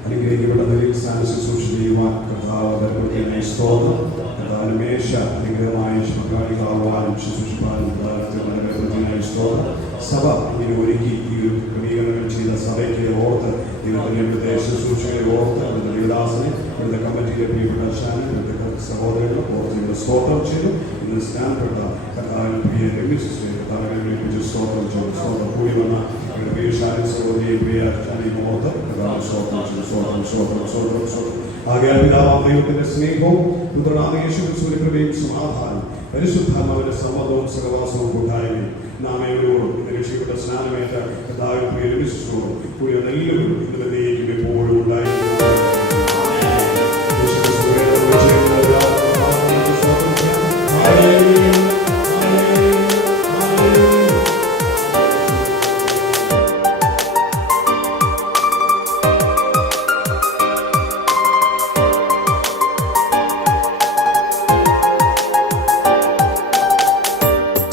അനുഗ്രഹിക്കപ്പെട്ട നിലയിൽ സ്ഥാന ശുശ്രൂഷ ചെയ്യുവാൻ കർത്താവ് സ്തോത്രം. കർത്താവിന് മേശ അനുഗ്രഹമായി പങ്കാളികളാവാനും ശുശ്രൂഷിപ്പാനും സ്തോത്രം. സഭ ഇങ്ങനെ ഒരുക്കി ഈ ഒരു ക്രമീകരണങ്ങൾ ചെയ്ത സഭയ്ക്ക് ഓർത്ത് ദൈവത്തിൻ്റെ ഇവിടുത്തെ ശുശ്രൂഷകളെ ഓർത്ത് ഇവിടുത്തെ ദേവദാസനെ ഇവിടുത്തെ കമ്മിറ്റിയിലെ പ്രിയപ്പെട്ട ഷാനും ഇവിടുത്തെ സഹോദരങ്ങൾ ഓർത്ത് ഇവിടെ സ്തോത്രം ചെയ്തു. ഇന്ന് സ്നാനപ്പെട്ട കർത്താവിന് പ്രിയ രമ്യസിസ്റ്റർ കർത്താവിനെ വിളിപ്പിച്ച് സ്തോത്രം ചെയ്തു. സ്തോത്രം കൂടി വന്ന ഇവിടെ പ്രിയ ഷാനും സഹോദരിയെ പ്രിയ ഷാനെയും ഓർത്ത് കർത്താവിന് സ്തോത്രം ചെയ്തു. സ്തോത്രം സ്തോത്രം സ്തോത്രം സ്തോത്രം. ആകയാൽ പിതാവാം ദൈവത്തിന്റെ സ്നേഹവും പുത്രനായ യേശുക്രിസ്തുവിന്റെ കൃപയും സമാധാനം പരിശുദ്ധാത്മാവിന്റെ സമ്മതവും സഹവാസവും കൂട്ടായ്മയും നാം ഏവരോടും ഇന്ന് രക്ഷപ്പെട്ട സ്നാനമേറ്റ കർത്താവിന്റെ പ്രിയ രമ്യസിസ്റ്ററോടും കൂടി എല്ലാവരും ഇന്നത്തേക്കും എപ്പോഴും ഉണ്ടായിരിക്കും.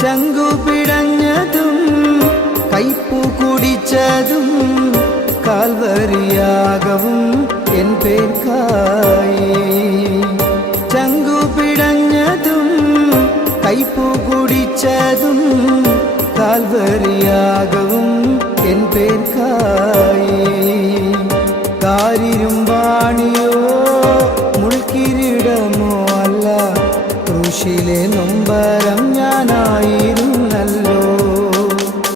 ചങ്കു പിടഞ്ഞതും കൈപ്പു കുടിച്ചതും കാൽവരിയാകവും എൻ പേർക്കായി. ചങ്കു പിടഞ്ഞതും കൈപ്പു കുടിച്ചതും കാൽവരിയാകവും എൻ പേർക്കായി. കാരിരുമ്പാണിയോ മുൾക്കിരീടമോ അല്ല, ക്രൂശിലെ നൊമ്പരം ഞാനായിരുന്നു.